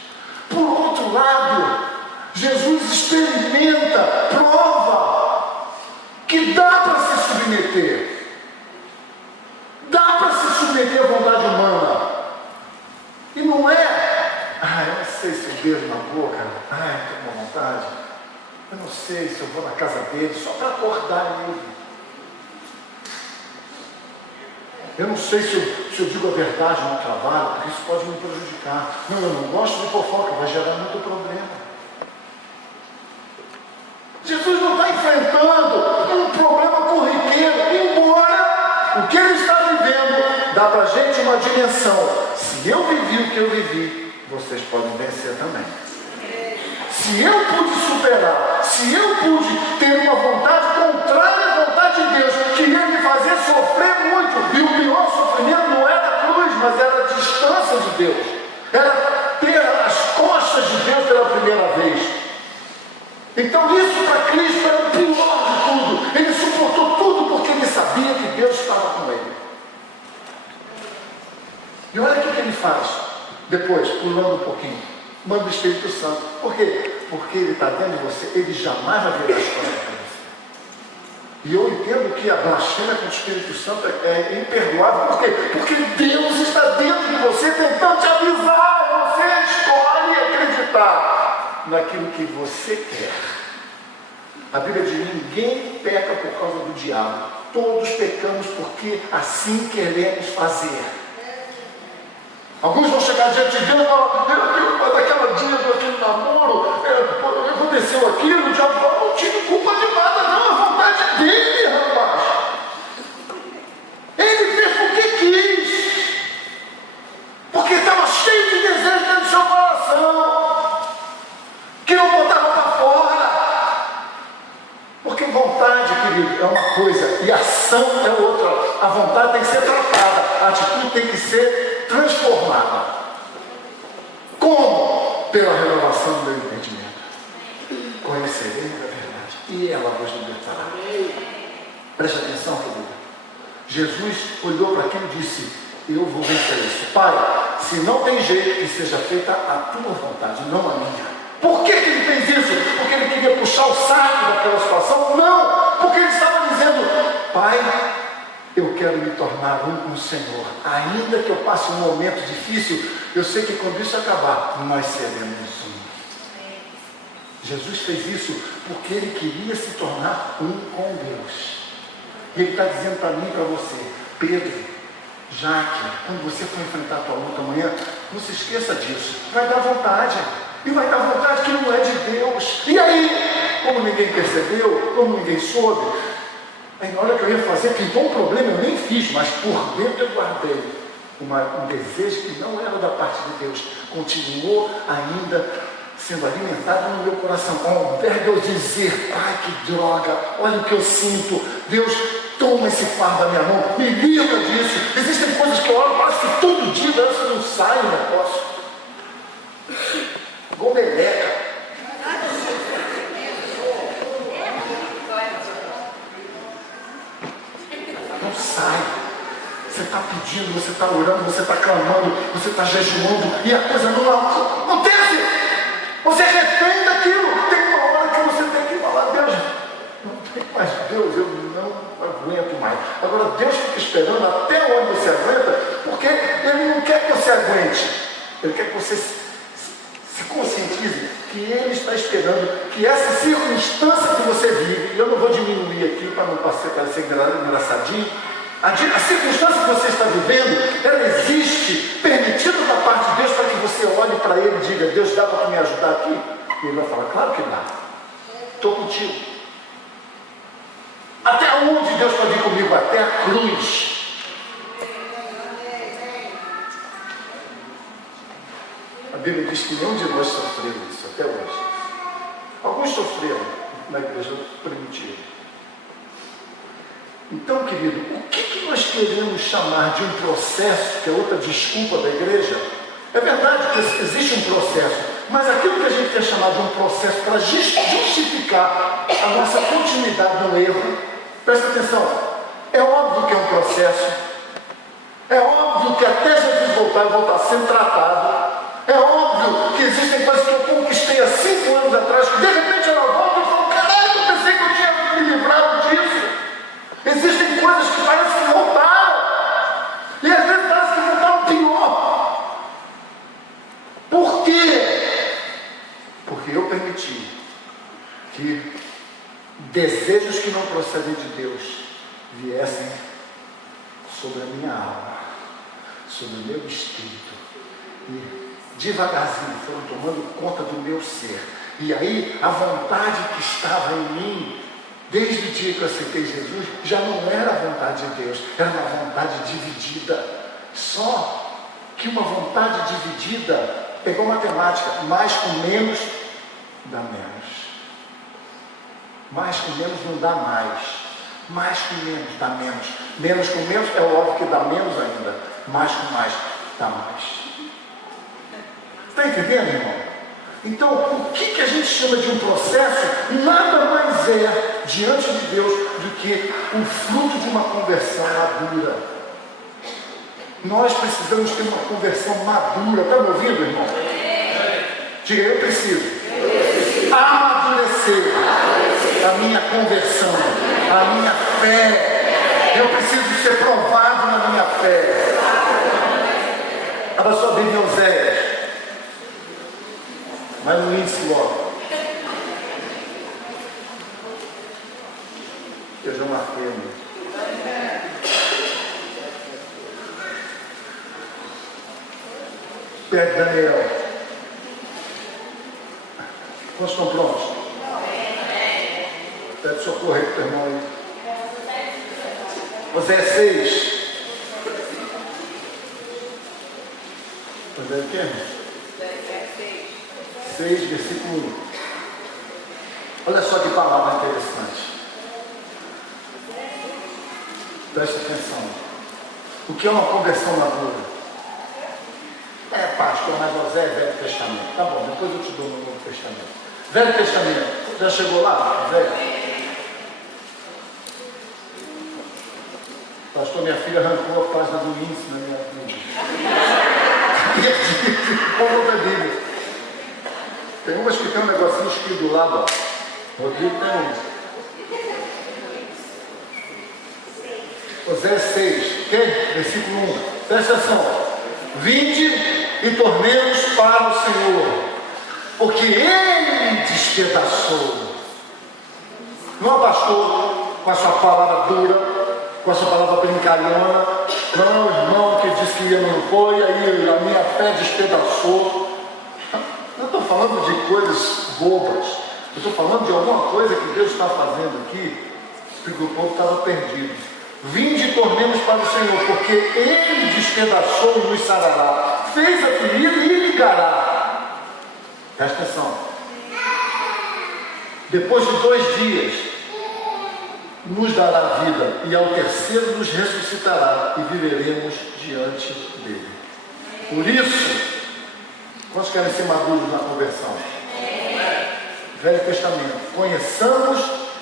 Por outro lado, Jesus experimenta, prova, que dá para se submeter. Dá para se submeter à vontade humana. E não é, eu não sei se eu beijo na boca, eu tenho uma vontade. Eu não sei se eu vou na casa dele só para acordar ele. Eu não sei se eu digo a verdade no trabalho, porque isso pode me prejudicar. Não, eu não gosto de fofoca, vai gerar muito problema. Jesus não está enfrentando um problema corriqueiro, embora o que ele está vivendo dá para a gente uma dimensão. Se eu vivi o que eu vivi, vocês podem vencer também. Se eu pude superar, se eu pude ter uma vontade contrária à vontade de Deus, que ia me fazer sofrer muito, e o pior sofrimento não era a cruz, mas era a distância de Deus, era ter as costas de Deus pela primeira vez. Então isso para Cristo era o pior de tudo. Ele suportou tudo porque ele sabia que Deus estava com ele. E olha o que ele faz depois, pulando um pouquinho. Manda o Espírito Santo. Por quê? Porque ele está dentro de você, ele jamais vai virar as costas para você. E eu entendo que a blasfêmia com o Espírito Santo é imperdoável. Por quê? Porque Deus está dentro de você tentando te avisar. Você escolhe acreditar naquilo que você quer. A Bíblia diz: ninguém peca por causa do diabo. Todos pecamos porque assim queremos fazer. Alguns vão chegar diante de Deus e falar: Deus, daquela dia daquele namoro, aconteceu aquilo, o diabo falou: não tive culpa de nada, não, a vontade dele, rapaz. Ele fez porque quis, porque estava cheio de desejo dentro do seu coração, que não botava para fora. Porque vontade, querido, é uma coisa e ação é outra. A vontade tem que ser tratada, a atitude tem que ser transformada. Como? Pela renovação do meu entendimento. Conhecereis a verdade e ela vos libertará. Preste atenção, querido. Jesus olhou para aquilo e disse: eu vou vencer isso. Pai, se não tem jeito, que seja feita a tua vontade, não a minha. Por que ele fez isso? Porque ele queria puxar o saco daquela situação? Não! Porque ele estava dizendo: Pai, eu quero me tornar um com o Senhor. Ainda que eu passe um momento difícil, eu sei que quando isso acabar, nós seremos um. Jesus fez isso porque ele queria se tornar um com Deus. E ele está dizendo para mim e para você: Pedro, Jaque, quando você for enfrentar a tua luta amanhã, não se esqueça disso. Vai dar vontade. E vai dar vontade que não é de Deus. E aí, como ninguém percebeu, como ninguém soube, aí na hora que eu ia fazer, pintou um problema, eu nem fiz, mas por dentro eu guardei um desejo que não era da parte de Deus. Continuou ainda sendo alimentado no meu coração. Ao invés de eu dizer: ai, que droga, olha o que eu sinto, Deus, toma esse fardo da minha mão, me livra disso. Existem coisas que eu olho, parece que todo dia dessa não sai o negócio. Gomeleca. Não sai. Você está pedindo, você está orando, você está clamando, você está jejuando e a coisa não acontece. Você é refém daquilo. Tem uma hora que você tem que falar: Deus, não tem mais Deus, eu não aguento mais. Agora Deus fica esperando até onde você aguenta, porque Ele não quer que você aguente. Ele quer que você se conscientize que Ele está esperando que essa circunstância que você vive, e eu não vou diminuir aqui para não parecer engraçadinho, a circunstância que você está vivendo, ela existe, permitida da parte de Deus, para que você olhe para Ele e diga: Deus, dá para me ajudar aqui? E Ele vai falar: claro que dá, estou contigo. Até onde Deus pode ir comigo? Até a cruz. A Bíblia diz que nenhum de nós sofreu isso até hoje. Alguns sofreram na igreja primitiva. Então, querido, o que nós queremos chamar de um processo, que é outra desculpa da igreja? É verdade que existe um processo, mas aquilo que a gente quer chamar de um processo para justificar a nossa continuidade no erro, presta atenção, é óbvio que é um processo, é óbvio que até Jesus voltar, eu vou estar sendo tratado. É óbvio que existem coisas que eu conquistei há 5 anos atrás, que de repente ela volta e eu falo: caralho, eu pensei que eu tinha me livrado disso. Existem coisas que parecem que voltaram, e às vezes parece que voltaram pior. Por quê? Porque eu permiti que desejos que não procedem de Deus viessem sobre a minha alma, sobre o meu espírito, e devagarzinho foram tomando conta do meu ser. E aí a vontade que estava em mim, desde o dia que eu aceitei Jesus, já não era a vontade de Deus, era uma vontade dividida. Só que uma vontade dividida é igual matemática: mais com menos dá menos. Mais com menos não dá mais. Mais com menos dá menos. Menos com menos é óbvio que dá menos ainda. Mais com mais dá mais. Está entendendo, irmão? Então, o que a gente chama de um processo nada mais é, diante de Deus, do que o fruto de uma conversão madura. Nós precisamos ter uma conversão madura. Está me ouvindo, irmão? Diga: eu preciso amadurecer a minha conversão, a minha fé. Eu preciso ser provado na minha fé. Abra sua Bíblia em Oséias. Vai no índice logo. Eu já marquei ali. estão prontos? Pede socorro aí para o irmão aí. Oséias 6. Oséias o quê? 6, versículo 1. Olha só que palavra interessante. Preste atenção. O que é uma conversão madura? Pastor, mas Oséias é Velho Testamento. Tá bom, depois eu te dou no Novo Testamento. Velho Testamento, já chegou lá, Oséias? Pastor, minha filha arrancou a página do índice na minha Bíblia. Como da Bíblia. Tem umas que tem um negocinho escrito do lado, ó. Rodrigo tem um. Oséias 6, versículo 1. Presta atenção. Vinde e tornemos para o Senhor, porque Ele despedaçou. Não é pastor com a sua palavra dura, com a sua palavra brincalhona. Não, irmão que disse que ia, não foi, aí a minha fé despedaçou. Não estou falando de coisas bobas. Eu estou falando de alguma coisa que Deus está fazendo aqui, porque o povo estava perdido. Vinde e tornemos para o Senhor, porque Ele despedaçou e nos sarará. Fez a ferida e ligará. Presta atenção. Depois de 2 dias, nos dará vida, e ao terceiro nos ressuscitará, e viveremos diante dele. Por isso, quantos querem ser maduros na conversão? Velho Testamento. Conheçamos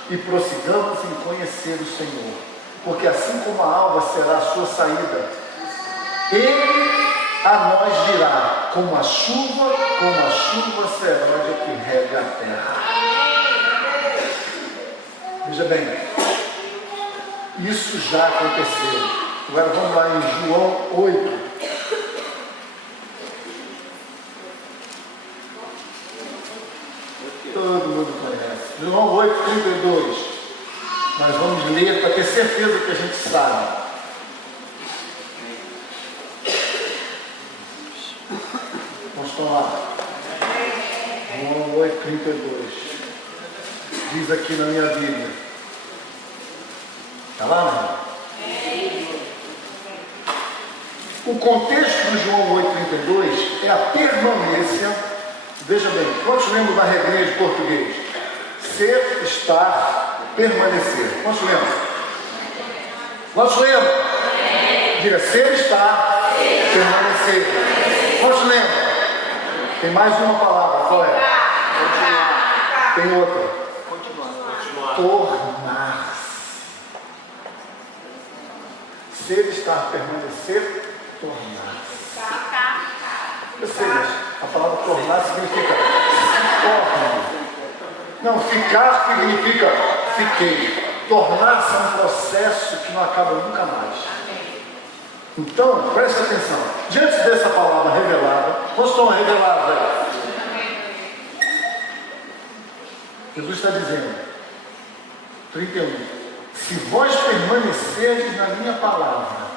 e prossigamos em conhecer o Senhor. Porque assim como a alva será a sua saída, Ele a nós dirá, como a chuva serôdia que rega a terra. Veja bem, isso já aconteceu. Agora vamos lá em João 8. Todo mundo conhece. João 8, 32. Nós vamos ler para ter certeza que a gente sabe. Vamos tomar. João 8, 32. Diz aqui na minha Bíblia. Está lá, não? O contexto do João 8, 32 é a permanência. Veja bem, quantos lembram da regrinha de português? Ser, estar, permanecer. Quantos lembram? Quantos lembram? Diga, ser, estar, permanecer. Quantos lembram? Tem mais uma palavra, qual é? Continuar. Tem outra. Continuar. Tornar-se. Ser, estar, permanecer, tornar-se. Ou seja, a palavra tornar significa torna. Não, ficar significa fiquei. Tornar-se é um processo que não acaba nunca mais. Então, preste atenção. Diante dessa palavra revelada, nós estamos revelados aí. Jesus está dizendo, 31, se vós permanecerdes na minha palavra,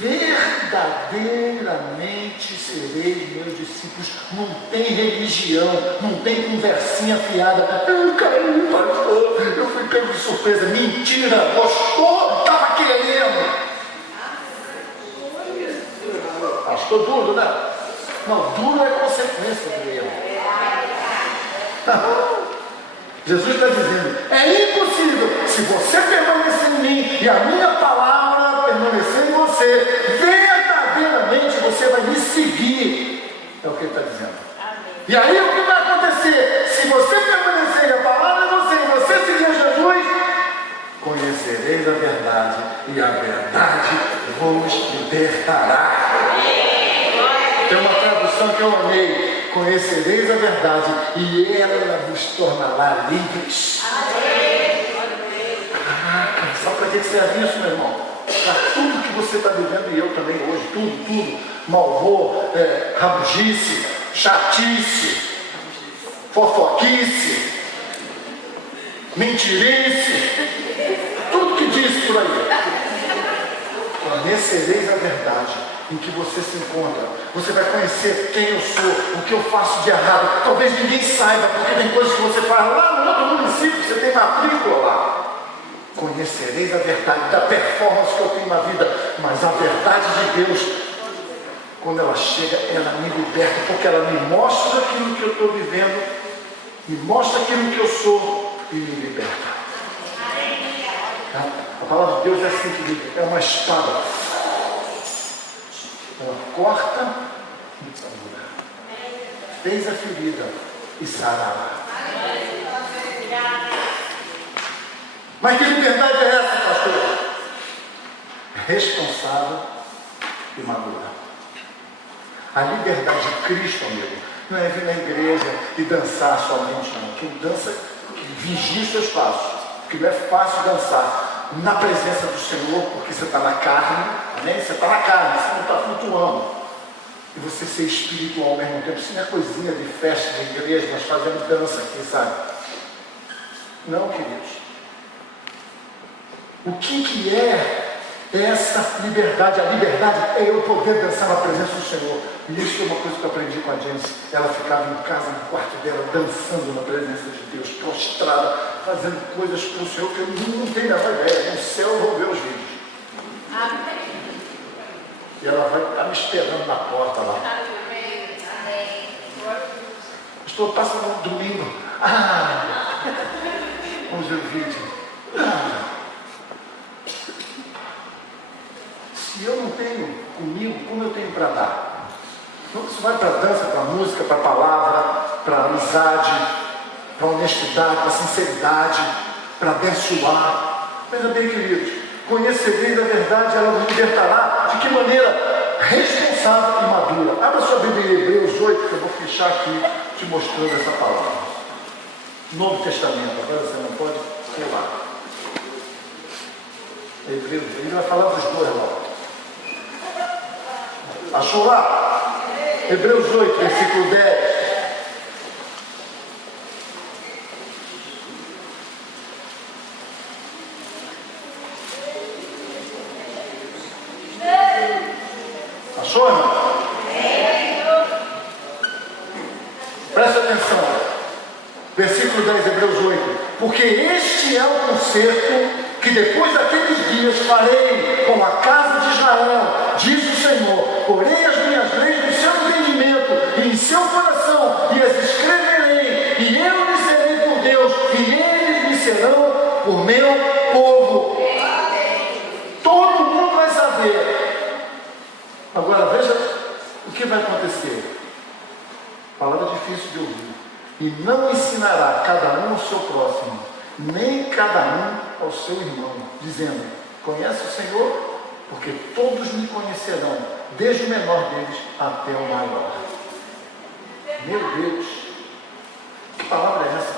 verdadeiramente sereis meus discípulos. Não tem religião, não tem conversinha fiada. Eu caí, pastor, eu fui pego de surpresa. Mentira, gostou, estava querendo. Pastor duro, né? Não, duro é consequência do erro. Jesus está dizendo, é impossível, se você permanecer em mim e a minha palavra permanecer em você, verdadeiramente você vai me seguir. É o que ele está dizendo. Amém. E aí o que vai acontecer? Se você permanecer e a palavra em você, e você seguir Jesus, conhecereis a verdade, e a verdade vos libertará. Tem uma tradução que eu amei. Conhecereis a verdade e ela vos tornará livres. Caraca, sabe para que serve isso, meu irmão? Para tudo que você está vivendo, e eu também hoje, tudo, malvor, rabugice, chatice, fofoquice, mentirice, tudo que diz por aí. Conhecereis a verdade em que você se encontra. Você vai conhecer quem eu sou, o que eu faço de errado. Talvez ninguém saiba, porque tem coisas que você faz lá no outro município, você tem matrícula lá. Conhecereis a verdade da performance que eu tenho na vida, mas a verdade de Deus, quando ela chega, ela me liberta, porque ela me mostra aquilo que eu estou vivendo, me mostra aquilo que eu sou e me liberta. A palavra de Deus é assim, querido, é uma espada. Ela corta e cura. Fez a ferida e sarava. Mas que liberdade é essa, pastor? Responsável e madura. A liberdade de Cristo, amigo, não é vir na igreja e dançar somente, não. Quem dança, vigia os seus passos. Porque não é fácil dançar na presença do Senhor, porque você está na carne, né? Você está na carne, você não está flutuando. E você ser espiritual ao mesmo tempo. Isso não é coisinha de festa de igreja, nós fazemos dança aqui, sabe? Não, queridos. O que é essa liberdade? A liberdade é eu poder dançar na presença do Senhor. E isso é uma coisa que eu aprendi com a Janice. Ela ficava em casa, no quarto dela, dançando na presença de Deus, prostrada, fazendo coisas para o Senhor que eu não tenho a menor ideia. No céu eu vou ver os vídeos. E ela vai estar me esperando na porta lá. Estou passando um domingo. Vamos ver o vídeo. Se eu não tenho comigo, como eu tenho para dar? Então você vai para a dança, para a música, para a palavra, para a amizade, para a honestidade, para a sinceridade, para abençoar. Veja bem, queridos, conhecereis a verdade, ela nos libertará. De que maneira? Responsável e madura. Abra sua Bíblia em Hebreus 8, que eu vou fechar aqui te mostrando essa palavra. Novo Testamento, agora você não pode pular. Hebreus, ele vai falar dos dois lá. Achou lá? Hebreus 8, versículo 10. Achou, irmão? Presta atenção. Versículo 10, Hebreus 8. Porque este é o concerto que depois daqueles dias farei com a casa de Israel, diz o Senhor. Porei as minhas leis no seu entendimento e em seu coração, e as escreverei, e eu lhes serei por Deus, e eles me serão por meu povo. Todo mundo vai saber. Agora veja o que vai acontecer. Palavra difícil de ouvir. E não ensinará cada um ao seu próximo, nem cada um ao seu irmão, dizendo: conhece o Senhor? Porque todos me conhecerão, desde o menor deles até o maior. Meu Deus, que palavra é essa?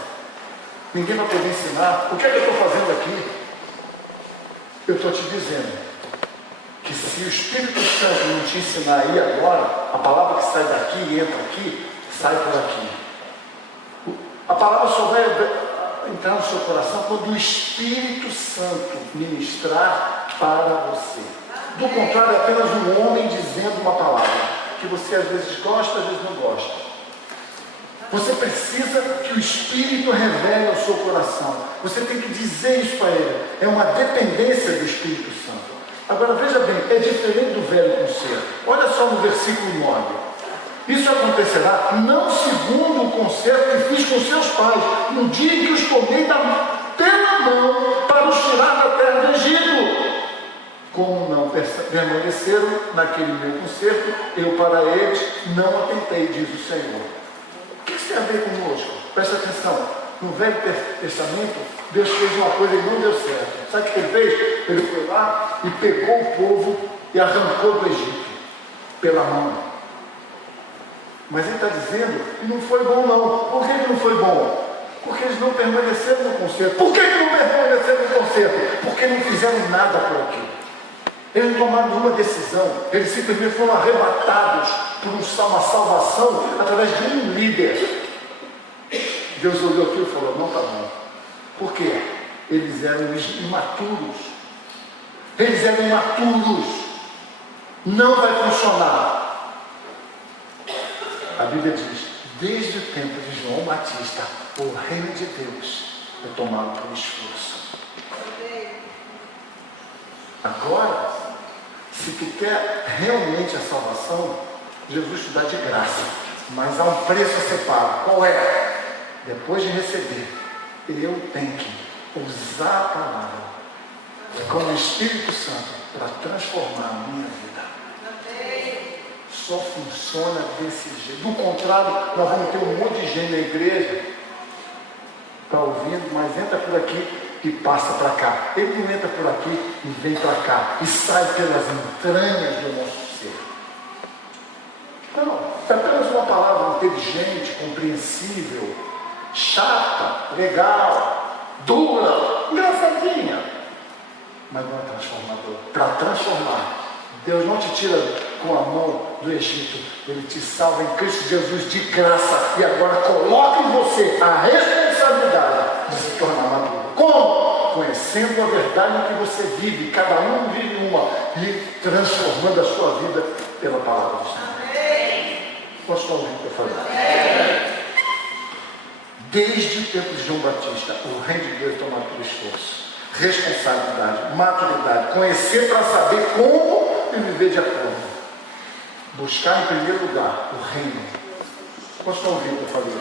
Ninguém vai poder ensinar. O que é que eu estou fazendo aqui? Eu estou te dizendo que se o Espírito Santo não te ensinar aí agora, a palavra que sai daqui e entra aqui, sai por aqui. A palavra só vai entrar no seu coração quando o Espírito Santo ministrar para você. Do contrário, é apenas um homem dizendo uma palavra que você às vezes gosta, às vezes não gosta. Você precisa que o Espírito revele ao seu coração. Você tem que dizer isso para ele. É uma dependência do Espírito Santo. Agora veja bem, é diferente do velho concerto. Olha só no versículo 9. Isso acontecerá não segundo o concerto que fiz com seus pais, no dia em que os tomei pela mão para os tirar da terra do Egito. Como não permaneceram naquele meu concerto, eu para eles não atentei, diz o Senhor. O que isso tem a ver conosco? Presta atenção. No Velho Testamento, Deus fez uma coisa e não deu certo. Sabe o que ele fez? Ele foi lá e pegou o povo e arrancou do Egito pela mão. Mas ele está dizendo que não foi bom não. Por que não foi bom? Porque eles não permaneceram no concerto. Por que não permaneceram no concerto? Porque não fizeram nada por aquilo. Eles não tomaram nenhuma decisão. Eles simplesmente foram arrebatados por uma salvação através de um líder. Deus olhou aquilo e falou: não está bom. Por quê? Eles eram imaturos. Eles eram imaturos. Não vai funcionar. A Bíblia diz, desde o tempo de João Batista, o reino de Deus é tomado por esforço. Agora, se tu quer realmente a salvação, Jesus te dá de graça, mas há um preço a ser pago. Qual é? Depois de receber, eu tenho que usar a palavra como o Espírito Santo para transformar a minha vida. Só funciona desse jeito. Do contrário, nós vamos ter um monte de gente na igreja, está ouvindo, mas entra por aqui e passa para cá. Ele não entra por aqui e vem para cá e sai pelas entranhas do nosso ser. Não, é apenas uma palavra inteligente, compreensível, chata, legal, dura, engraçadinha, mas não é transformador. Para transformar, Deus não te tira com a mão do Egito, Ele te salva em Cristo Jesus de graça e agora coloca em você a responsabilidade de se tornar maduro. Como? Conhecendo a verdade em que você vive, cada um vive uma, e transformando a sua vida pela palavra do Senhor. Posso estar ouvindo o que eu falei? Desde o tempo de João Batista, o reino de Deus é tomado por esforço, responsabilidade, maturidade, conhecer para saber como e viver de acordo. Buscar em primeiro lugar o reino. Posso estar ouvindo o que eu falei?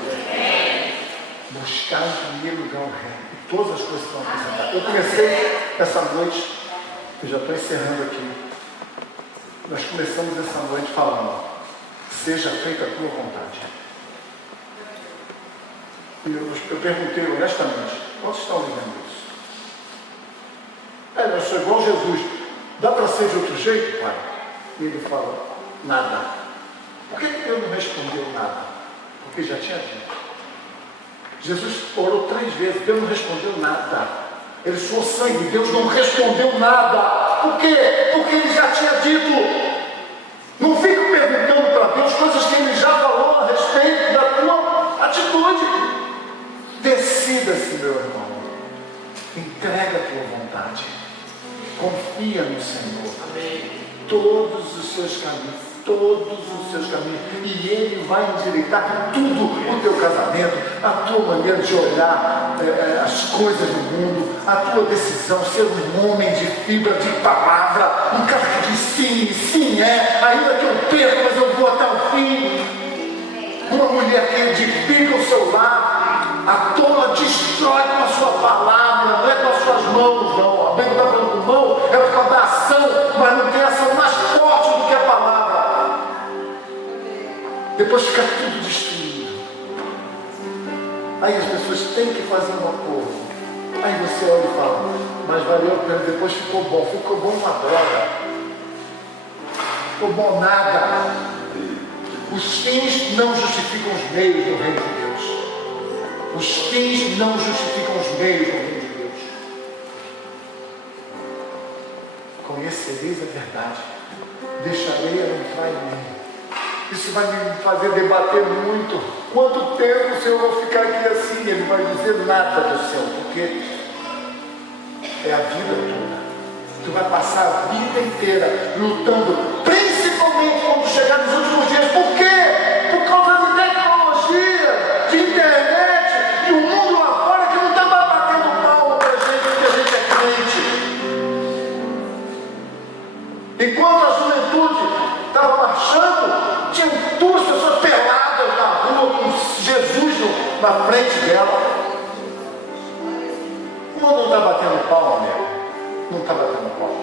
Buscar em primeiro lugar o reino. E todas as coisas vão acrescentar. Eu comecei essa noite, eu já estou encerrando aqui. Nós começamos essa noite falando, seja feita a tua vontade. E eu perguntei honestamente, quantos estão vivendo isso? Eu sou igual Jesus. Dá para ser de outro jeito, pai? E ele fala, nada. Por que Deus não respondeu nada? Porque já tinha dito. Jesus orou 3 vezes, Deus não respondeu nada. Ele suou sangue, Deus não respondeu nada. Por quê? Porque ele já tinha dito. Não fica perguntando para Deus coisas que ele já falou a respeito da tua atitude. Decida-se, meu irmão. Entrega a tua vontade. Confia no Senhor. Amém. Todos os seus caminhos. Todos os seus caminhos. E Ele vai endireitar tudo. O teu casamento, a tua maneira de olhar as coisas do mundo, a tua decisão, ser um homem de fibra, de palavra, um cara que diz sim, sim é, ainda que eu perca, mas eu vou até o fim. Uma mulher que edifica o seu lar. A tola destrói com a sua palavra, não é com as suas mãos, não. A Bíblia está falando com mão, é por causa da ação, mas não tem ação mais forte do que a palavra. Depois fica tudo destruído. Aí as pessoas têm que fazer um acordo. Aí você olha e fala, mas valeu a pena, depois ficou bom uma droga. Ficou bom nada. Os fins não justificam os meios do reino de Deus. Os fins não justificam os meios do reino de Deus. Conhecereis a verdade, deixarei ela entrar em mim. Isso vai me fazer debater muito. Quanto tempo o Senhor vai ficar aqui assim? Ele vai dizer nada do céu, porque é a vida toda. Tu vai passar a vida inteira lutando, principalmente quando chegar nos últimos dias. Por quê? Por causa de tecnologia, de internet, de um mundo lá fora que não está mais batendo palma para a gente, porque a gente é crente. Enquanto a juventude estava marchando, tinham 2 pessoas peladas na rua com Jesus na frente dela. O mundo não está batendo palma, amigo. Não está batendo palma.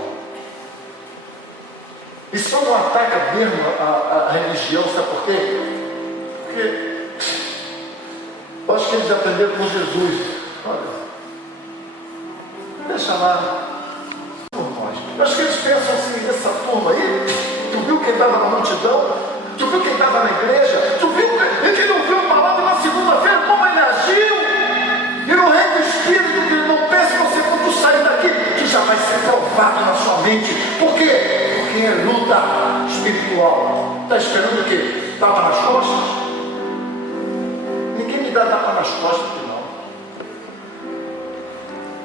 E só não ataca mesmo a religião, sabe por quê? Porque eu acho que eles aprenderam com Jesus. Olha, deixa lá por nós. Eu acho que eles pensam assim, essa turma aí, tu viu quem estava na multidão? Tu viu quem estava na igreja? Tu viu ele não viu a palavra na segunda-feira, como ele agiu? E no reino do Espírito, que ele não pensa em você quando tu sair daqui, tu já vai ser provado na sua mente. Por quê? Porque é luta espiritual. Está esperando o quê? Tapa nas costas? Ninguém me dá tapa nas costas aqui não.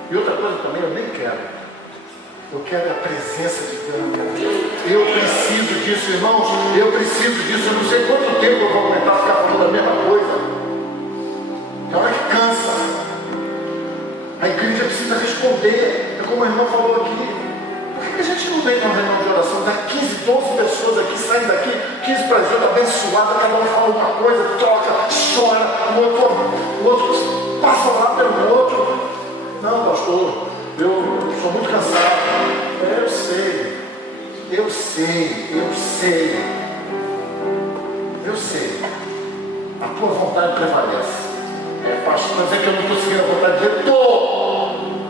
E outra coisa também, eu nem quero. Eu quero a presença de Deus na minha vida. Eu preciso disso, irmãos. Eu preciso disso. Eu não sei quanto tempo eu vou aguentar ficar falando a mesma coisa. Tem hora que cansa. A igreja precisa responder. É como o irmão falou aqui. Por que a gente não vem numa reunião de oração? Dá 15, 12 pessoas aqui, saem daqui, 15 para 18, abençoada, cada um fala uma coisa, troca, chora, o outro passa lá pelo outro. Não, pastor, eu sou muito cansado. Eu sei. A tua vontade prevalece. Pastor, mas é que eu não estou seguindo a vontade de Deus.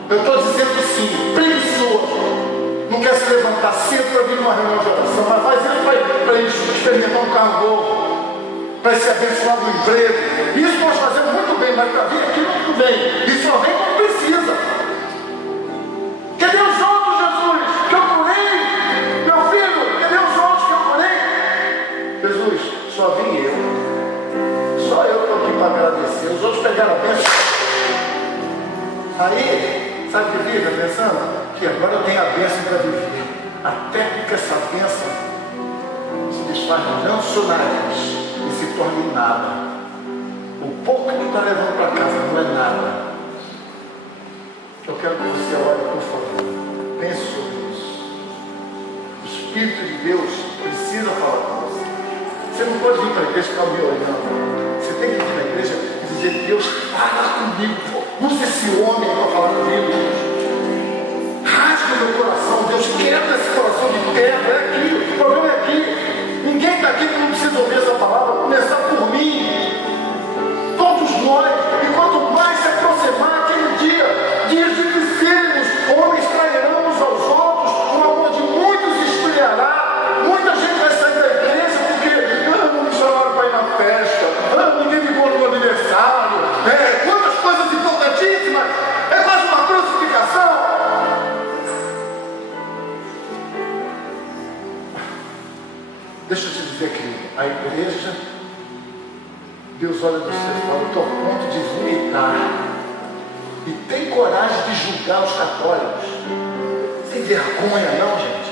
Eu estou dizendo sim, preguiçoso. Não quer se levantar cedo para vir numa reunião de oração, mas faz isso para experimentar um carro novo, para ser abençoado no emprego. Isso nós fazemos muito bem, mas para vir aqui não vem. E só vem quando precisa. Cadê os outros, Jesus? Que eu curei? Meu filho, cadê os outros que eu curei? Jesus, só vim eu. Só eu estou aqui para agradecer. Os outros pegaram a bênção. Aí, sabe o que fica pensando? Que agora eu tenho a bênção para viver. Até que essa bênção se desfaz no lenço nariz e se torne em nada. O pouco que tu está levando para casa não é nada. Eu quero que você olhe, por favor. Pense sobre isso. O Espírito de Deus precisa falar com você. Você não pode vir para a igreja e ficar me olhando. Você tem que vir na igreja e dizer: Deus, fala comigo. Usa esse homem para falar comigo. Rasga meu coração, Deus, quebra esse coração de pedra. É aqui, o problema é aqui. Ninguém está aqui que não precisa ouvir essa palavra. Começar por mim. Todos nós. E quanto mais se aproximar aquele dia, dias dificílimos, homens trairão uns aos outros, o amor de muitos esfriará. Muita gente vai sair da igreja porque não me chamaram para ir na festa, ninguém me contou no aniversário. Quantas coisas importantíssimas. É quase uma crucificação. Deixa eu te dizer, querido, a igreja, Deus olha do céu e fala: eu estou a ponto de vomitar. E tem coragem de julgar os católicos. Sem vergonha não, gente,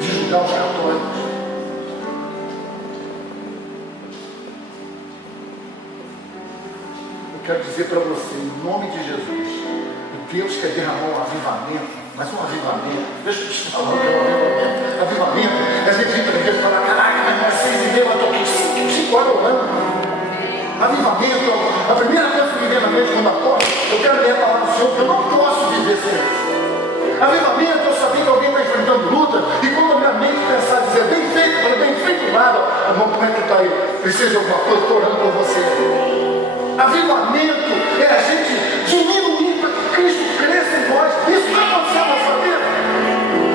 de julgar os católicos. Eu quero dizer para você, em nome de Jesus, Deus quer derramar um avivamento. Mas um avivamento, deixa eu te falar o que é um avivamento. Avivamento é a gente vir para a igreja e falar: caraca, mas 6h30 eu estou aqui 5 horas orando. Avivamento, a primeira coisa que me vem na mente quando acordo, eu quero ler a palavra do Senhor, porque eu não posso viver sem isso. Avivamento, eu sabia que alguém está enfrentando luta, e quando a minha mente pensar, dizer: bem feito, eu falei: bem feito nada. Irmão, como é que está aí? Precisa de alguma coisa? Estou orando por você. Avivamento é a gente diminuir para que Cristo cresça em nós. Isso está acontecendo na sua vida?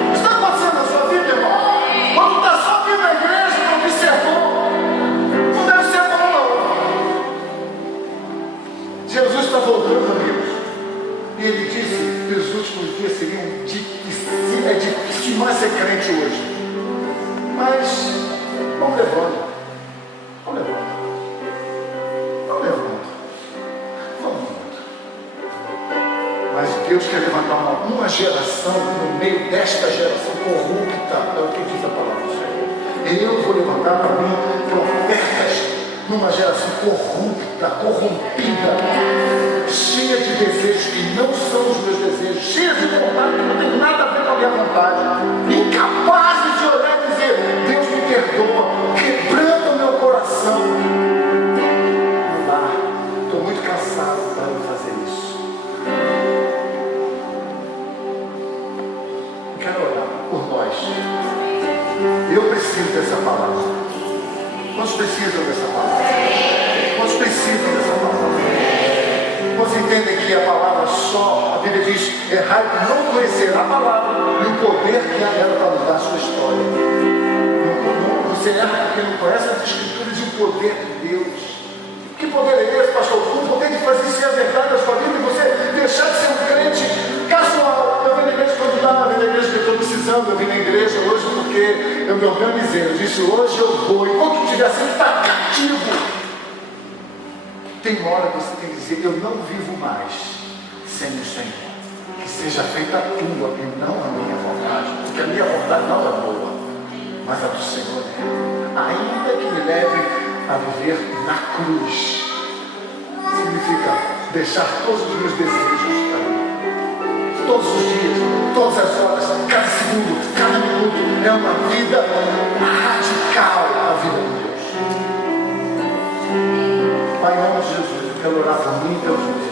Isso está acontecendo na sua vida, irmão? Quando está só vindo na igreja para observar, não deve ser bom, não. Jesus está voltando, amigos. E ele disse que os últimos dias seriam difíceis. É difícil demais ser crente hoje. Mas vamos levando. Vamos levando. Vamos levando. Vamos levando. Mas Deus quer levantar uma geração no meio desta geração corrupta. É o que diz a palavra do Senhor. Eu vou levantar para mim profetas numa geração corrupta, corrompida, cheia de desejos que não são os meus desejos, cheia de vontade que não tem nada a ver com a minha vontade, incapazes de olhar e dizer: Deus me perdoa, quebrando o meu coração. Não dá, estou muito cansado para fazer isso. Eu quero orar por nós. Eu preciso dessa palavra. Quantos precisam dessa palavra? Quantos precisam dessa palavra? Quantos entendem que a palavra só, a Bíblia diz: errai por não conhecer a palavra e o poder que há nela para mudar a sua história. Você erra porque não conhece as escrituras e o poder de Deus. Que poder é esse, pastor? O poder de fazer ser a verdade da sua vida e você deixar de ser um crente casual. Eu vim na igreja quando estava, eu vim na igreja que eu estou precisando, eu vim na igreja hoje porque eu me organizei. Eu disse: hoje eu vou. Enquanto estiver assim, está cativo. Tem uma hora que você tem que dizer: eu não vivo mais sem o Senhor. que seja feita a tua e não a minha vontade, porque a minha vontade não é boa, mas a do Senhor é. Ainda que me leve a viver na cruz, significa deixar todos os meus desejos ali. Todos os dias, todas as horas, cada segundo, cada minuto, é uma vida radical a vida de Deus. Pai, em nome de Jesus, eu quero orar por mim e pelos meus